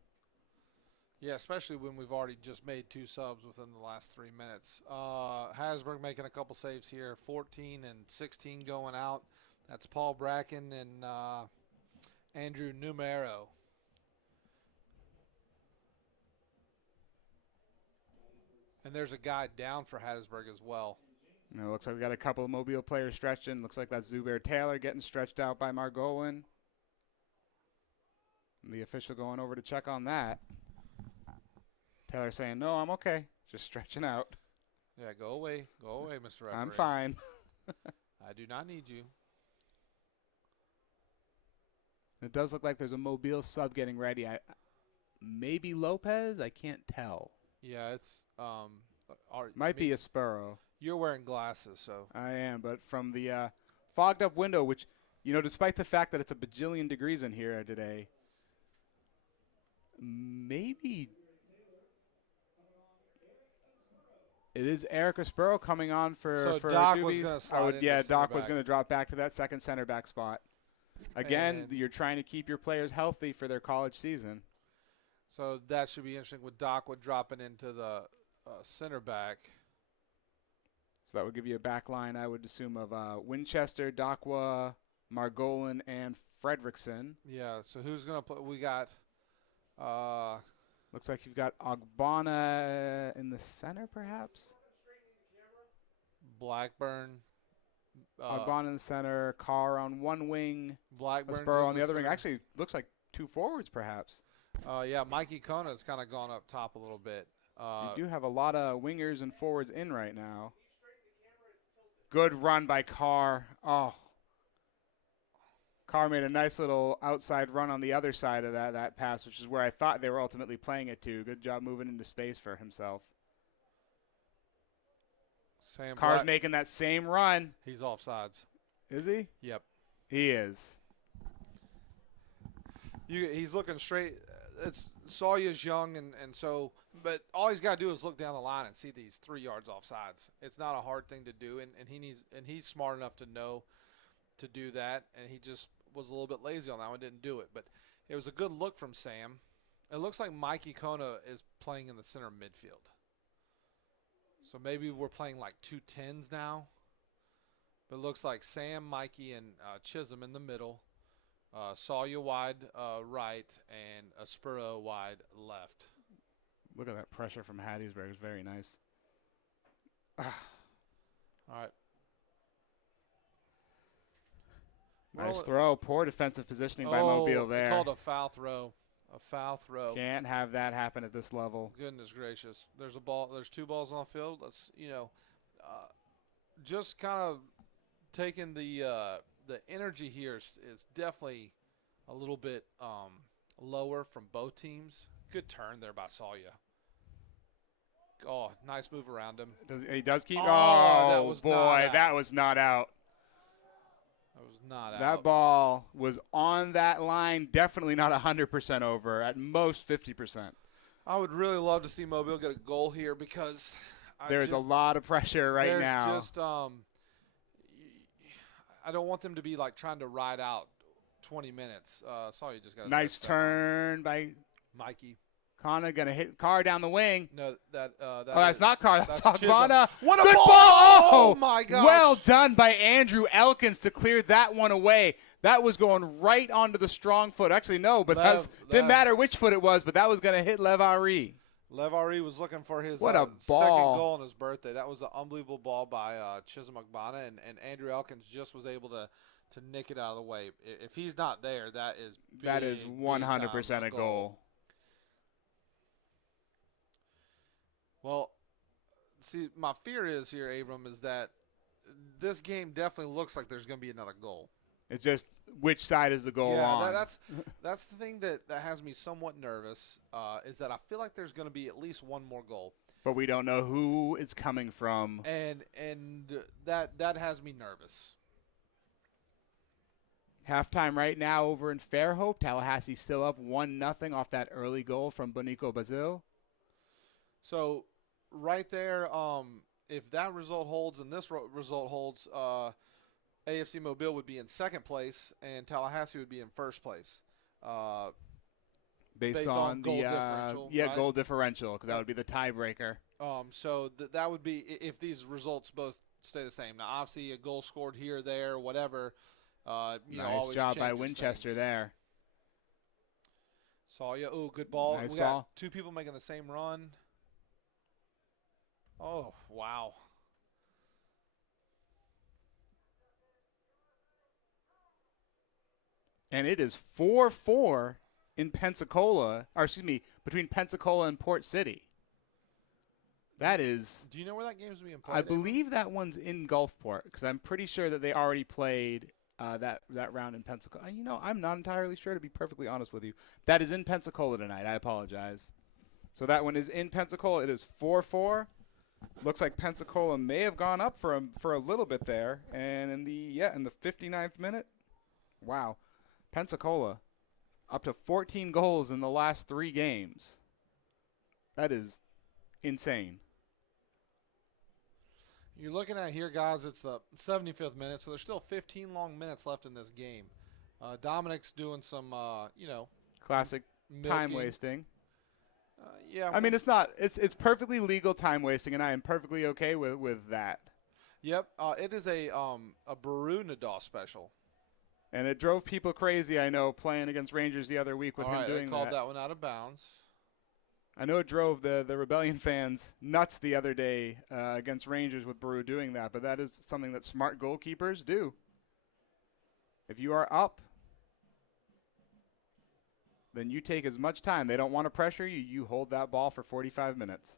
Yeah, especially when we've already just made 2 subs within the last 3 minutes. Hasburg making a couple saves here, 14 and 16 going out. That's Paul Bracken and Andrew Numero. And there's a guy down for Hattiesburg as well. It looks like we got a couple of Mobile players stretching. Looks like that's Zubair Taylor getting stretched out by Margolin. And the official going over to check on that. Taylor saying, no, I'm okay. Just stretching out. Yeah, go away. Go away, Mr. Referee. I'm fine. I do not need you. It does look like there's a Mobile sub getting ready. Maybe Lopez? I can't tell. Yeah, it's might be a Spurrow. You're wearing glasses, so I am, but from the fogged up window, which, despite the fact that it's a bajillion degrees in here today, maybe it is Eric Spurrow coming on for Doc Doobies. was going to slide Doc was going to drop back to that second center back spot. Again, you're trying to keep your players healthy for their college season. So that should be interesting with Dockwood dropping into the center back. So that would give you a back line, I would assume, of Winchester, Dakwa, Margolin, and Fredrickson. Yeah, so who's going to play? We got looks like you've got Ogbonna in the center, perhaps? Blackburn. Ogbonna in the center, Carr on one wing, Blackburn Spurrow on the other wing. Actually, looks like 2 forwards, perhaps. Yeah, Mikey Kona's kind of gone up top a little bit. You do have a lot of wingers and forwards in right now. Good run by Carr. Oh. Carr made a nice little outside run on the other side of that pass, which is where I thought they were ultimately playing it to. Good job moving into space for himself. Carr's making that same run. He's offsides. Is he? Yep. He is. He's looking straight. It's Sawyer's young, and so, but all he's got to do is look down the line and see these 3 yards offsides. It's not a hard thing to do, and he's smart enough to know to do that, and he just was a little bit lazy on that one, didn't do it. But it was a good look from Sam. It looks like Mikey Kona is playing in the center of midfield. So maybe we're playing like 2 10s now. But it looks like Sam, Mikey, and Chisholm in the middle. Sawyer wide right, and Aspuro wide left. Look at that pressure from Hattiesburg. It's very nice. All right. Nice throw. Poor defensive positioning by Mobile there. They called a foul throw. A foul throw. Can't have that happen at this level. Goodness gracious. There's a ball. There's 2 balls on the field. Let's, just kind of taking the energy here is definitely a little bit lower from both teams. Good turn there by Sawyer. Oh, nice move around him. He does keep. That was boy, not out. that was not out. That was not out. That ball was on that line, definitely not 100% over, at most 50%. I would really love to see Mobile get a goal here because there's a lot of pressure right now. There's just I don't want them to be like trying to ride out 20 minutes. Sawyer just got a nice turn by Mikey. Kana, going to hit Carr down the wing. No, that's not Carr. That's Chisholm. Akbana. What a Good ball! ball! Oh, my gosh. Well done by Andrew Elkins to clear that one away. That was going right onto the strong foot. Actually, no, but didn't matter which foot it was, but that was going to hit Lev Ari. Lev Ari was looking for his what a second ball. goal on his birthday. That was an unbelievable ball by Chisholm Akbana, and Andrew Elkins just was able to nick it out of the way. If he's not there, that is 100% a goal. Well, see, my fear is here, Abram, is that this game definitely looks like there's going to be another goal. It's just which side is the goal on. That's the thing that has me somewhat nervous, is that I feel like there's going to be at least one more goal. But we don't know who it's coming from. And that has me nervous. Halftime right now over in Fairhope. Tallahassee still up 1-0 off that early goal from Bonico Bazil. So right there, if that result holds and this result holds, AFC Mobile would be in second place and Tallahassee would be in first place. Based on goal the differential. Right? Goal differential, because that would be the tiebreaker. So that would be if these results both stay the same. Now, obviously, a goal scored here, there, whatever. Nice job by Winchester there. Sawyer, good ball. Nice we ball. got 2 people making the same run. Oh, wow. And it is 4-4 in Pensacola, between Pensacola and Port City. That is. Do you know where that game's being played? I believe that one's in Gulfport, because I'm pretty sure that they already played that round in Pensacola. I'm not entirely sure, to be perfectly honest with you. That is in Pensacola tonight. I apologize. So that one is in Pensacola. It is 4-4. Looks like Pensacola may have gone up for a little bit there, and in the 59th minute, wow, Pensacola up to 14 goals in the last 3 games. That is insane. You're looking at here, guys, it's the 75th minute, so there's still 15 long minutes left in this game. Dominic's doing some, classic milking. Time wasting. Yeah. I mean, it's not. It's perfectly legal time wasting, and I am perfectly okay with that. Yep. It is a Baru Nadal special. And it drove people crazy, I know, playing against Rangers the other week with him doing they called that one out of bounds. I know it drove the Rebellion fans nuts the other day against Rangers with Baru doing that, but that is something that smart goalkeepers do. If you are up, then you take as much time. They don't want to pressure you. You hold that ball for 45 minutes.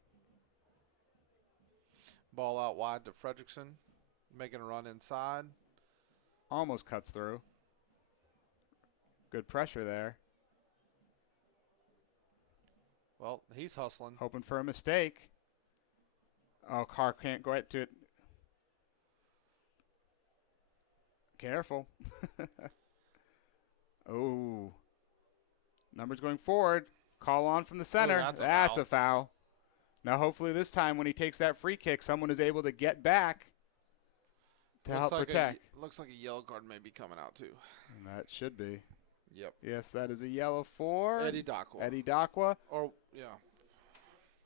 Ball out wide to Fredrickson, making a run inside. Almost cuts through. Good pressure there. Well, he's hustling. Hoping for a mistake. Oh, Carr can't go right to it. Careful. Oh. Numbers going forward. Call on from the center. That's a foul. Now, hopefully this time when he takes that free kick, someone is able to get back. to help protect. Looks like a yellow card may be coming out too. And that should be. Yep. Yes, that is a yellow for Eddie Dakwa. Eddie Dakwa. Or yeah.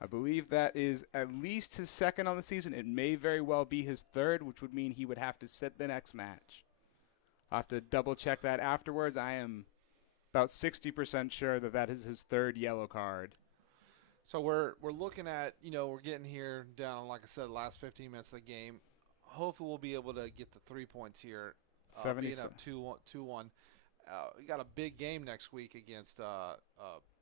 I believe that is at least his second on the season. It may very well be his third, which would mean he would have to sit the next match. I'll have to double check that afterwards. I am about 60% sure that that is his third yellow card. So we're looking at, we're getting here down, like I said, the last 15 minutes of the game. Hopefully we'll be able to get the 3 points here. Being up 2-1. We got a big game next week against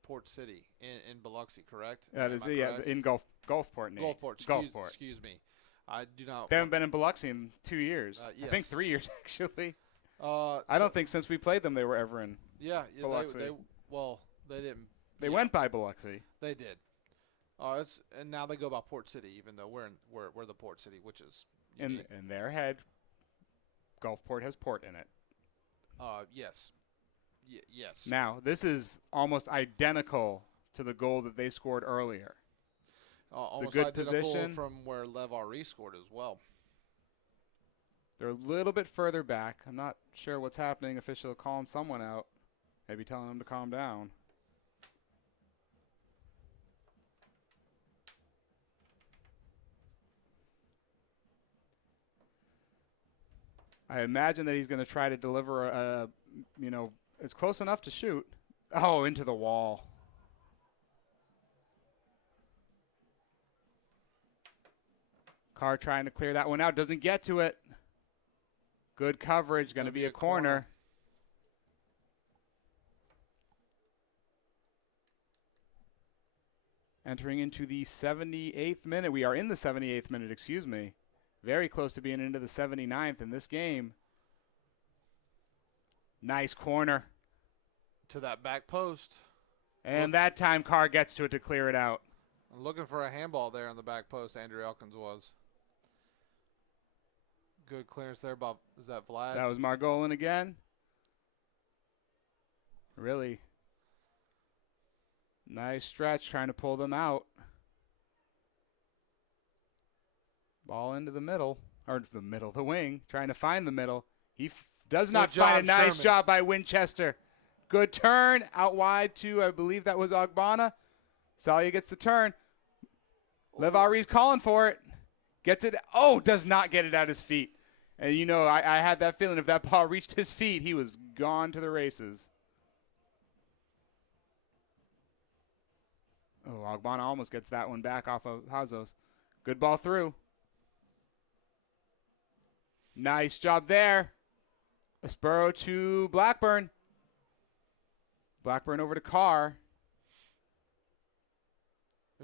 Port City in Biloxi, correct? That is it, yeah, in Gulfport, Nate. Gulfport. Excuse me. I do not. They haven't been in Biloxi in 2 years. Yes. I think 3 years, actually. I don't think since we played them they were ever in Biloxi. They didn't. They went by Biloxi. They did. And now they go by Port City, even though we're the Port City, which is in their head. Gulfport has port in it. Yes. Yes. Now this is almost identical to the goal that they scored earlier. Almost it's a good identical position from where Lev Ari scored as well. They're a little bit further back. I'm not sure what's happening. Official calling someone out, maybe telling them to calm down. I imagine that he's going to try to deliver it's close enough to shoot. Oh, into the wall. Carr trying to clear that one out. Doesn't get to it. Good coverage. Going to be a corner. Entering into the 78th minute. We are in the 78th minute, excuse me. Very close to being into the 79th in this game. Nice corner. To that back post. And that time Carr gets to it to clear it out. I'm looking for a handball there on the back post, Andrew Elkins was. Good clearance there, Bob. Is that Vlad? That was Margolin again. Really nice stretch trying to pull them out. Ball into the middle, the wing, trying to find the middle. He does not find a nice job by Winchester. Good turn out wide to, I believe that was Ogbonna. Salia gets the turn. Lev Ari's calling for it. Gets it. Oh, does not get it at his feet. And, I had that feeling if that ball reached his feet, he was gone to the races. Oh, Ogbonna almost gets that one back off of Hazos. Good ball through. Nice job there. Espero to Blackburn. Blackburn over to Carr.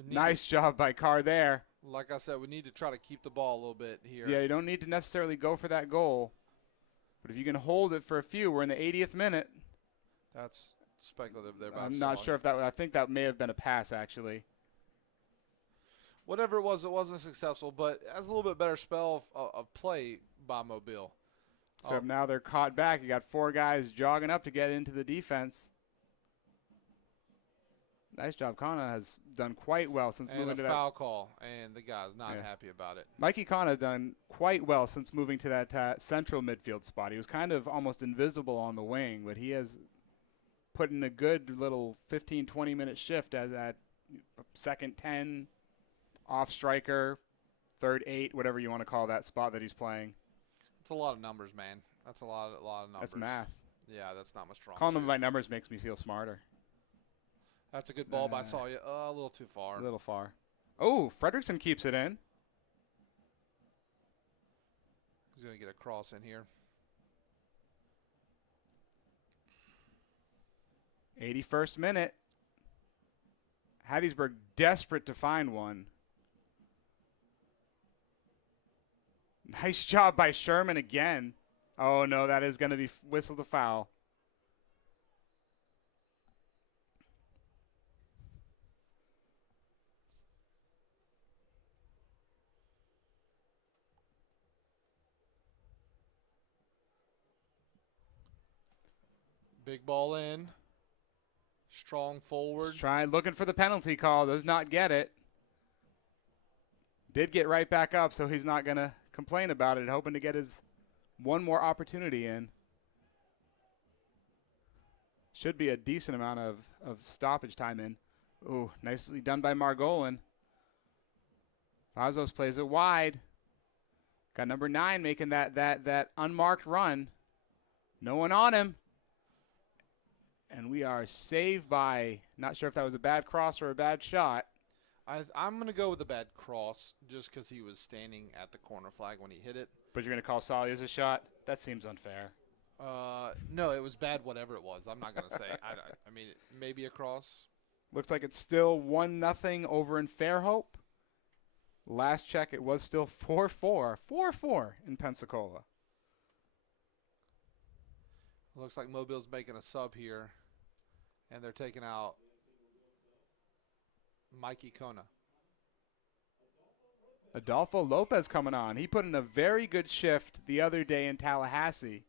Nice job by Carr there. Like I said, we need to try to keep the ball a little bit here. Yeah, you don't need to necessarily go for that goal. But if you can hold it for a few, we're in the 80th minute. That's speculative there. I'm not sure if I think that may have been a pass, actually. Whatever it wasn't successful, but as a little bit better spell of play by Mobile. Except now they're caught back. You got 4 guys jogging up to get into the defense. Nice job. Kana has done quite well since moving to that. And a foul call, and the guy's not happy about it. Mikey Kana done quite well since moving to that central midfield spot. He was kind of almost invisible on the wing, but he has put in a good little 15, 20-minute shift as that second 10, off striker, third 8, whatever you want to call that spot that he's playing. It's a lot of numbers, man. That's a lot of numbers. That's math. Yeah, that's not much strong. Calling them by numbers makes me feel smarter. That's a good ball by Salia. A little too far. A little far. Oh, Fredrickson keeps it in. He's going to get a cross in here. 81st minute. Hattiesburg desperate to find one. Nice job by Sherman again. Oh, no, that is going to be whistled a foul. Big ball in. Strong forward. Looking for the penalty call. Does not get it. Did get right back up, so he's not going to complain about it. Hoping to get his one more opportunity in. Should be a decent amount of stoppage time in. Ooh, nicely done by Margolin. Pazos plays it wide. Got number 9 making that unmarked run. No one on him. And we are saved by, not sure if that was a bad cross or a bad shot. I'm going to go with a bad cross just because he was standing at the corner flag when he hit it. But you're going to call Salia's a shot? That seems unfair. No, it was bad whatever it was. I'm not going to say. I mean, maybe a cross. Looks like it's still 1-0 over in Fairhope. Last check, it was still 4-4. 4-4 in Pensacola. Looks like Mobile's making a sub here, and they're taking out Mikey Kona. Adolfo Lopez coming on. He put in a very good shift the other day in Tallahassee.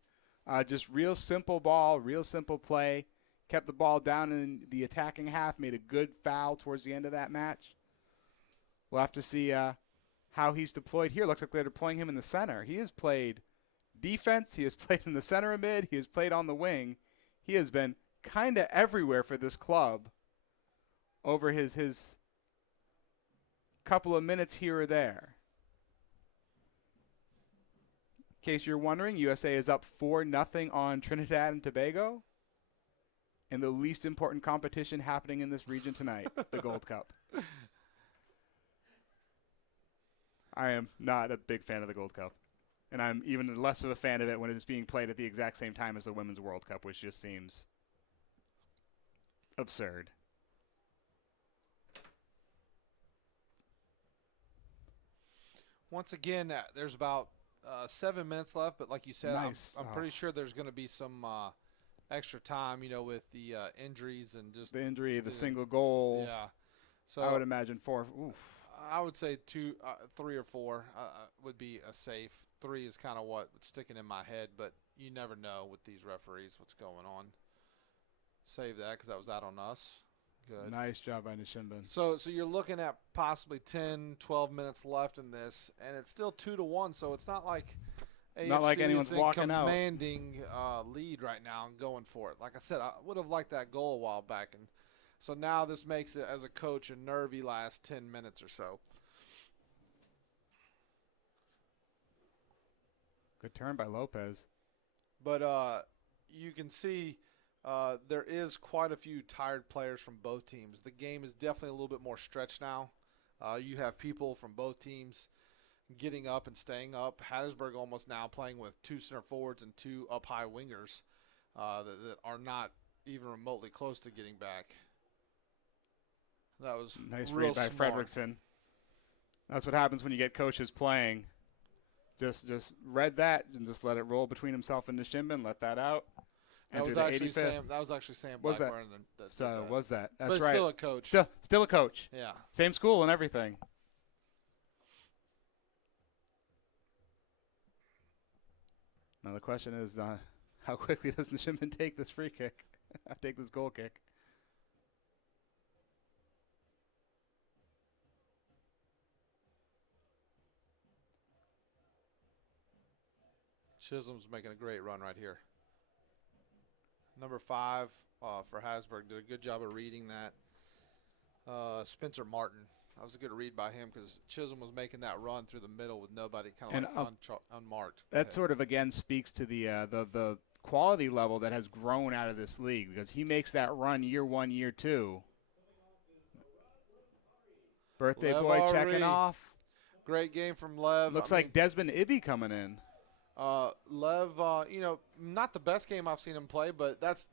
Just real simple ball, real simple play. Kept the ball down in the attacking half, made a good foul towards the end of that match. We'll have to see how he's deployed here. Looks like they're deploying him in the center. He has played defense. He has played in the center of mid. He has played on the wing. He has been kind of everywhere for this club over his couple of minutes here or there. In case you're wondering, USA is up 4-0 on Trinidad and Tobago in the least important competition happening in this region tonight, the Gold Cup. I am not a big fan of the Gold Cup, and I'm even less of a fan of it when it's being played at the exact same time as the Women's World Cup, which just seems absurd. Once again, there's about 7 minutes left, but like you said, Nice. I'm pretty sure there's going to be some extra time, with the injuries and just The injury, the single goal. Yeah. So I would imagine 4. Oof. I would say 2, 3 or 4 would be a safe. 3 is kind of what's sticking in my head, but you never know with these referees what's going on. Save that because that was out on us. Good. Nice job by Nishimbin. So you're looking at possibly 10, 12 minutes left in this, and it's still 2-1. So it's not like AFC anyone's is in walking out. commanding lead right now and going for it. Like I said, I would have liked that goal a while back, and so now this makes it, as a coach, a nervy last 10 minutes or so. Good turn by Lopez. But you can see there is quite a few tired players from both teams. The game is definitely a little bit more stretched now. You have people from both teams getting up and staying up. Hattiesburg almost now playing with 2 center forwards and 2 up-high wingers that are not even remotely close to getting back. That was Nice real read by smart. Fredrickson. That's what happens when you get coaches playing. Just read that and just let it roll between himself and Nishimbin. Let that out. That was, Enter the actually 85th. Sam, that was actually Sam Was that? Blackburn that did So that. was that? That's but right. still a coach. Still a coach. Yeah. Same school and everything. Now the question is, how quickly does Nishimbin take this free kick? Take this goal kick? Chisholm's making a great run right here. Number 5 for Hattiesburg did a good job of reading that. Spencer Martin. That was a good read by him because Chisholm was making that run through the middle with nobody kind of unmarked. That sort of, again, speaks to the quality level that has grown out of this league because he makes that run year 1, year 2. Birthday Lev boy Ari. checking off. Great game from Lev. Looks like Desmond Ibby coming in. Lev, not the best game I've seen him play, but that's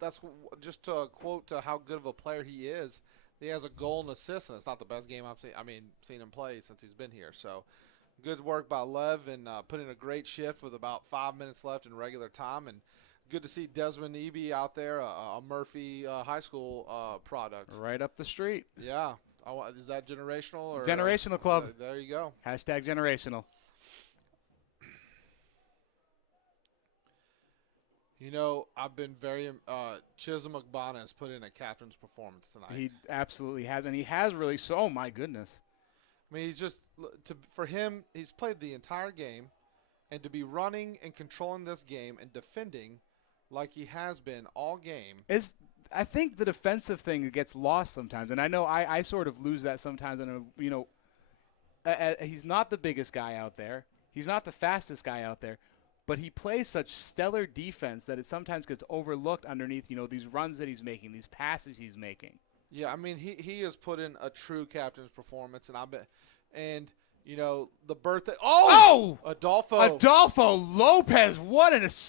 just to quote to how good of a player he is. He has a goal and assist, and it's not the best game I've seen him play since he's been here. So, good work by Lev and put in a great shift with about 5 minutes left in regular time, and good to see Desmond Eby out there, a Murphy High School product. Right up the street. Yeah. Is that generational? Or, Generational club. There you go. Hashtag generational. I've been very Chisholm McBana has put in a captain's performance tonight. He absolutely has, and he has really. Oh my goodness! I mean, he's just for him. He's played the entire game, and to be running and controlling this game and defending like he has been all game. I think the defensive thing gets lost sometimes, and I know I sort of lose that sometimes. And he's not the biggest guy out there. He's not the fastest guy out there, but he plays such stellar defense that it sometimes gets overlooked underneath, these runs that he's making, these passes he's making. Yeah, I mean he has put in a true captain's performance, and the birthday. Oh, Adolfo Lopez!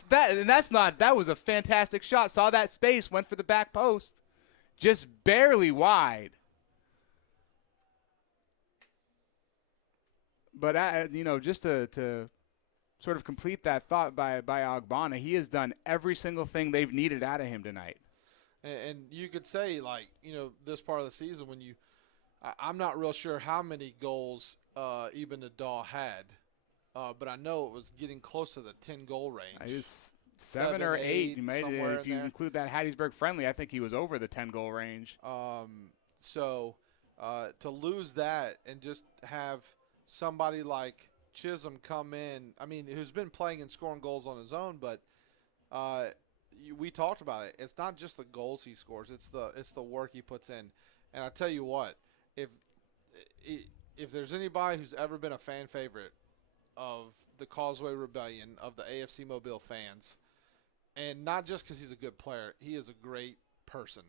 That was a fantastic shot. Saw that space, went for the back post, just barely wide. But just to sort of complete that thought by Ogbonna, he has done every single thing they've needed out of him tonight. And you could say, this part of the season when I'm not real sure how many goals Ibn Adal had, but I know it was getting close to the 10-goal range. It was 7 or 8. If you include that Hattiesburg friendly, I think he was over the 10-goal range. So to lose that and just have somebody like Chisholm come in, who's been playing and scoring goals on his own, but we talked about it. It's not just the goals he scores; it's the work he puts in. And I tell you what, if there's anybody who's ever been a fan favorite of the Causeway Rebellion, of the AFC Mobile fans, and not just because he's a good player, he is a great person,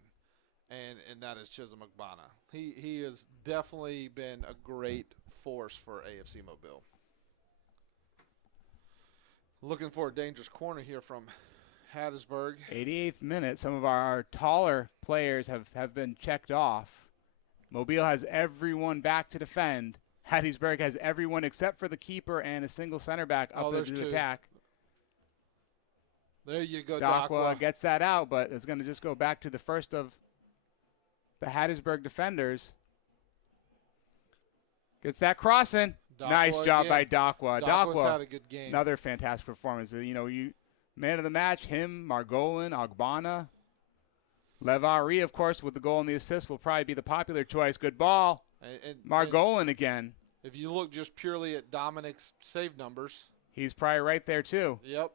and that is Chisholm Ogbonna. He has definitely been a great force for AFC Mobile. Looking for a dangerous corner here from Hattiesburg. 88th minute. Some of our taller players have been checked off. Mobile has everyone back to defend. Hattiesburg has everyone except for the keeper and a single center back up into attack. There you go, Dakwa gets that out, but it's going to just go back to the first of the Hattiesburg defenders. Gets that crossing. Nice job by Dakwa. Dakwa's had a good game. Another fantastic performance. Man of the match, him, Margolin, Ogbonna. Levari, of course, with the goal and the assist will probably be the popular choice. Good ball. And Margolin again. If you look just purely at Dominic's save numbers, he's probably right there too. Yep.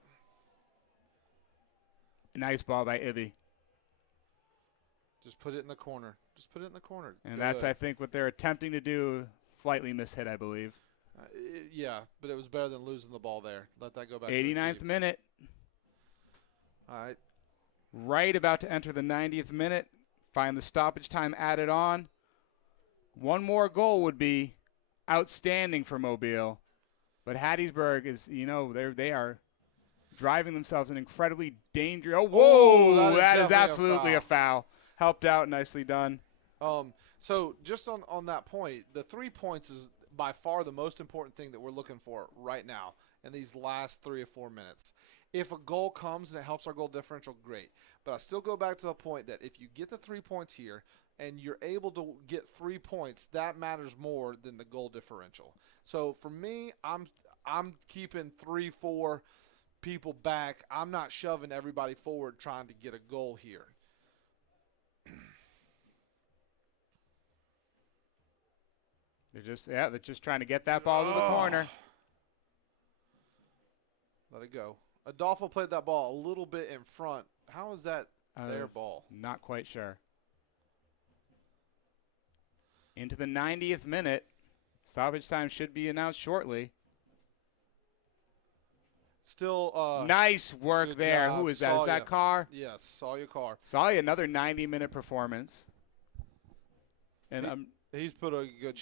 Nice ball by Ibby. Just put it in the corner. And that's, I think, what they're attempting to do. Slightly mishit, I believe. Yeah, but it was better than losing the ball there. Let that go back. 89th minute. All right. Right about to enter the 90th minute. Find the stoppage time added on. One more goal would be outstanding for Mobile. But Hattiesburg is, they are driving themselves an incredibly dangerous. Oh, whoa! That is absolutely a foul. Helped out. Nicely done. So just on that point, the 3 points is by far the most important thing that we're looking for right now in these last 3 or 4 minutes. If a goal comes and it helps our goal differential, great. But I still go back to the point that if you get the 3 points here and you're able to get 3 points, that matters more than the goal differential. So for me, I'm keeping 3-4 people back. I'm not shoving everybody forward trying to get a goal here. They're just trying to get that ball to the corner. Let it go. Adolfo played that ball a little bit in front. How is that their ball? Not quite sure. Into the 90th minute. Stoppage time should be announced shortly. Still nice work there. Job. Who is that? Is that Carr? Yes, saw your Carr. Saw you, another 90-minute performance. And he's put a good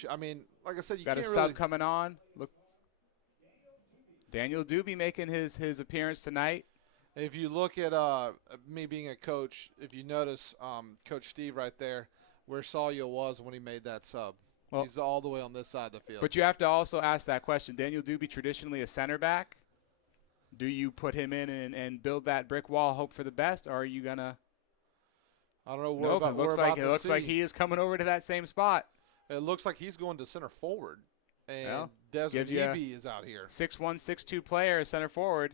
like I said, you got can't a sub coming on. Look, Daniel Doobie making his appearance tonight. If you look at me being a coach, if you notice Coach Steve right there, where Sawyer was when he made that sub. Well, he's all the way on this side of the field. But you have to also ask that question. Daniel Doobie, traditionally a center back. Do you put him in and build that brick wall, hope for the best, or are you going to? I don't know. It looks like he is coming over to that same spot. It looks like he's going to center forward. And Desmond Eby is out here. 6'1", 6'2" player, center forward.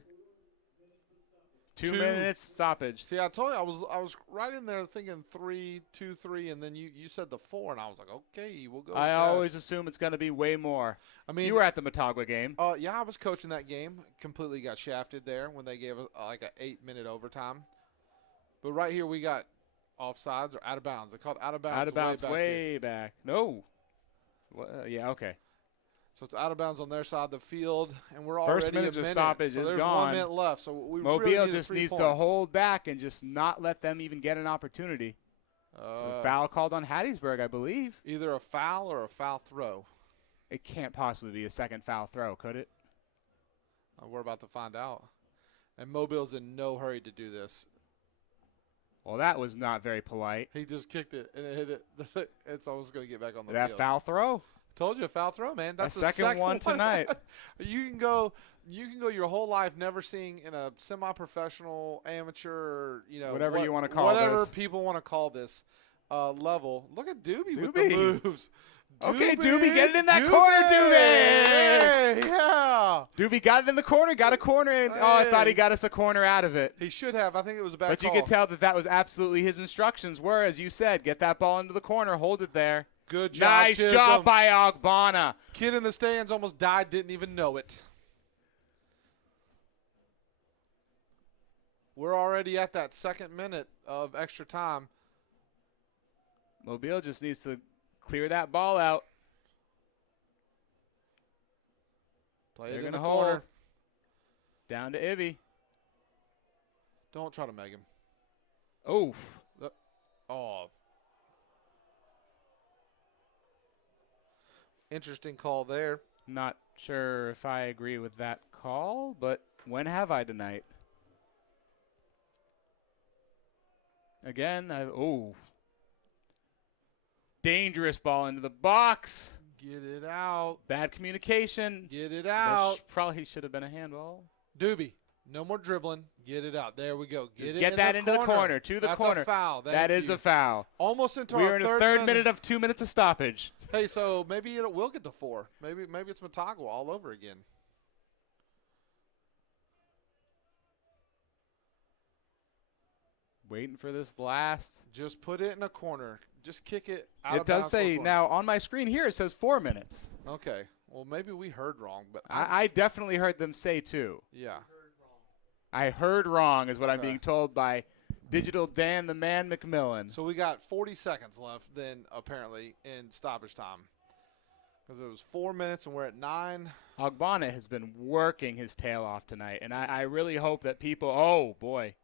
2 minutes stoppage. See, I told you I was right in there thinking 3, 2, 3, and then you said the 4, and I was like, okay, we'll go. I with that. always assume it's going to be way more. I mean, You were at the Motagua game. yeah, I was coaching that game. Completely got shafted there when they gave us like an 8-minute overtime. But right here we got offsides or out of bounds. They called out of bounds. Out of bounds way back. No. Yeah, okay. So it's out of bounds on their side of the field, and we're First already minute a of minute. stoppage so is there's gone. 1 minute left. So we Mobile really needed just 3 needs points. to hold back and just not let them even get an opportunity. A foul called on Hattiesburg, I believe. Either a foul or a foul throw. It can't possibly be a second foul throw, could it? We're about to find out. And Mobile's in no hurry to do this. Well, that was not very polite. He just kicked it and it hit it. It's almost going to get back on the That field. foul throw? Told you a foul throw, man. That's A the second one tonight. You can go your whole life never seeing in a semi-professional, amateur, Whatever you wanna call whatever this. people want to call this level. Look at Doobie with Doobie. the moves. Okay, Doobie, get it in that corner, Doobie. Yeah. Doobie got it in the corner, got a corner. And, I thought he got us a corner out of it. He should have. I think it was a bad But call. you could tell that was absolutely his instructions were, as you said, get that ball into the corner, hold it there. Good job, Nice Chisholm. job by Ogbonna. Kid in the stands almost died, didn't even know it. We're already at that 2nd minute of extra time. Mobile just needs to clear that ball out. Play They're it in going the to corner. hold. Down to Ivy. Don't try to make him. Oh, Oh. Interesting call there. not sure if I agree with that call, but when have I tonight? Again, dangerous ball into the box. Get it out. Bad communication. Get it That out. probably should have been a handball. Doobie, no more dribbling. Get it out. There we go. Just it get in that the into the corner, to the That's corner. a foul. That is a foul. Almost into We our are in the third third minute of 2 minutes of stoppage. Hey, so maybe it will get to 4. Maybe it's Motagua all over again. Waiting for this last. Just put it in a corner. Just kick it out It of does bounds to the say corner. now on my screen here it says 4 minutes. Okay. Well, maybe we heard wrong, but I definitely heard them say 2. yeah. I heard wrong is what I'm Okay. being told by Digital Dan the Man McMillan. So we got 40 seconds left then apparently in stoppage time. Because it was 4 minutes and we're at 9. Ogbonna has been working his tail off tonight, and I really hope that people – oh, boy.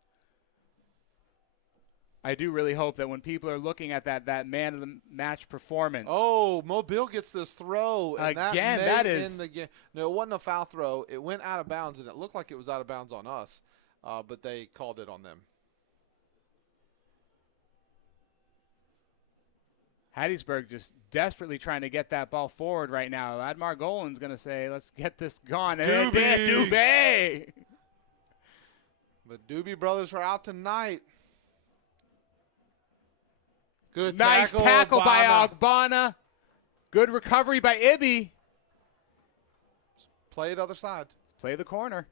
I do really hope that when people are looking at that man of the match performance. Oh, Mobile gets this throw. And Again, that that made is- in the game. No, it wasn't a foul throw. It went out of bounds, and it looked like it was out of bounds on us, but they called it on them. Hattiesburg just desperately trying to get that ball forward right now. Admar Golan's going to say, let's get this gone. And they did. Dubé. The Doobie brothers are out tonight. Good Nice tackle by Ogbonna. Good recovery by Ibby. Play it other side. Play the corner.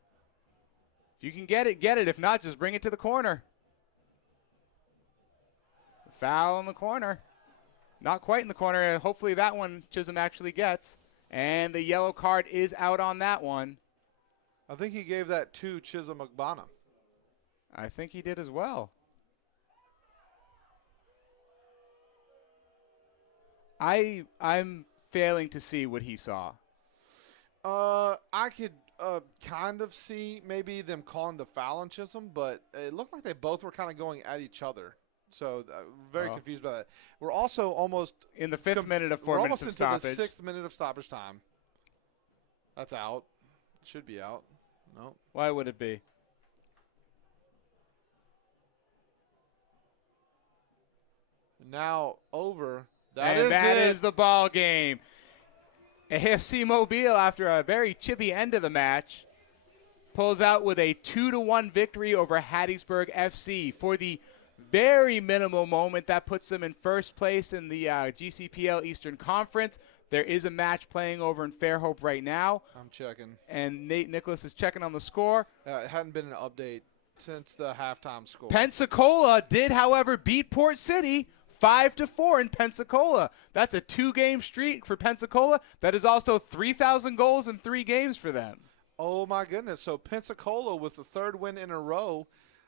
If you can get it, get it. If not, just bring it to the corner. Foul in the corner. Not quite in the corner. Hopefully that one Chisholm actually gets. And the yellow card is out on that one. I think he gave that to Chisholm Ogbonna. I think he did as well. I'm failing to see what he saw. I could kind of see maybe them calling the foul on Chisholm, but it looked like they both were kind of going at each other. So very confused by that. We're also almost In the fifth minute of 4 we're minutes almost of into stoppage. the 6th minute of stoppage time. That's out. Should be out. No. Why would it be? Now over. And that is the ball game. AFC Mobile, after a very chippy end of the match, pulls out with a 2-1 victory over Hattiesburg FC for the very minimal moment that puts them in first place in the GCPL Eastern Conference. There is a match playing over in Fairhope right now, I'm checking. and Nate Nicholas is checking on the score. It hadn't been an update since the halftime score. Pensacola did, however, beat Port City 5-4 in Pensacola. That's a 2-game streak for Pensacola. That is also 3,000 goals in 3 games for them. Oh, my goodness. So Pensacola with the 3rd win in a row.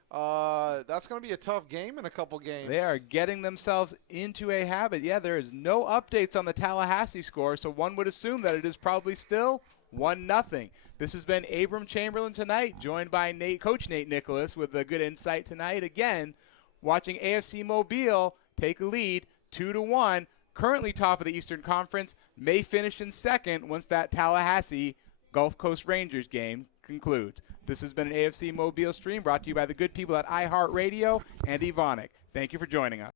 That's going to be a tough game in a couple games. They are getting themselves into a habit. Yeah, there is no updates on the Tallahassee score, so one would assume that it is probably still 1-0. This has been Abram Chamberlain tonight, joined by Coach Nate Nicholas with a good insight tonight. Again, watching AFC Mobile take a lead 2-1, currently top of the Eastern Conference, may finish in second once that Tallahassee Gulf Coast Rangers game concludes. This has been an AFC Mobile stream brought to you by the good people at iHeartRadio and Evonik. Thank you for joining us.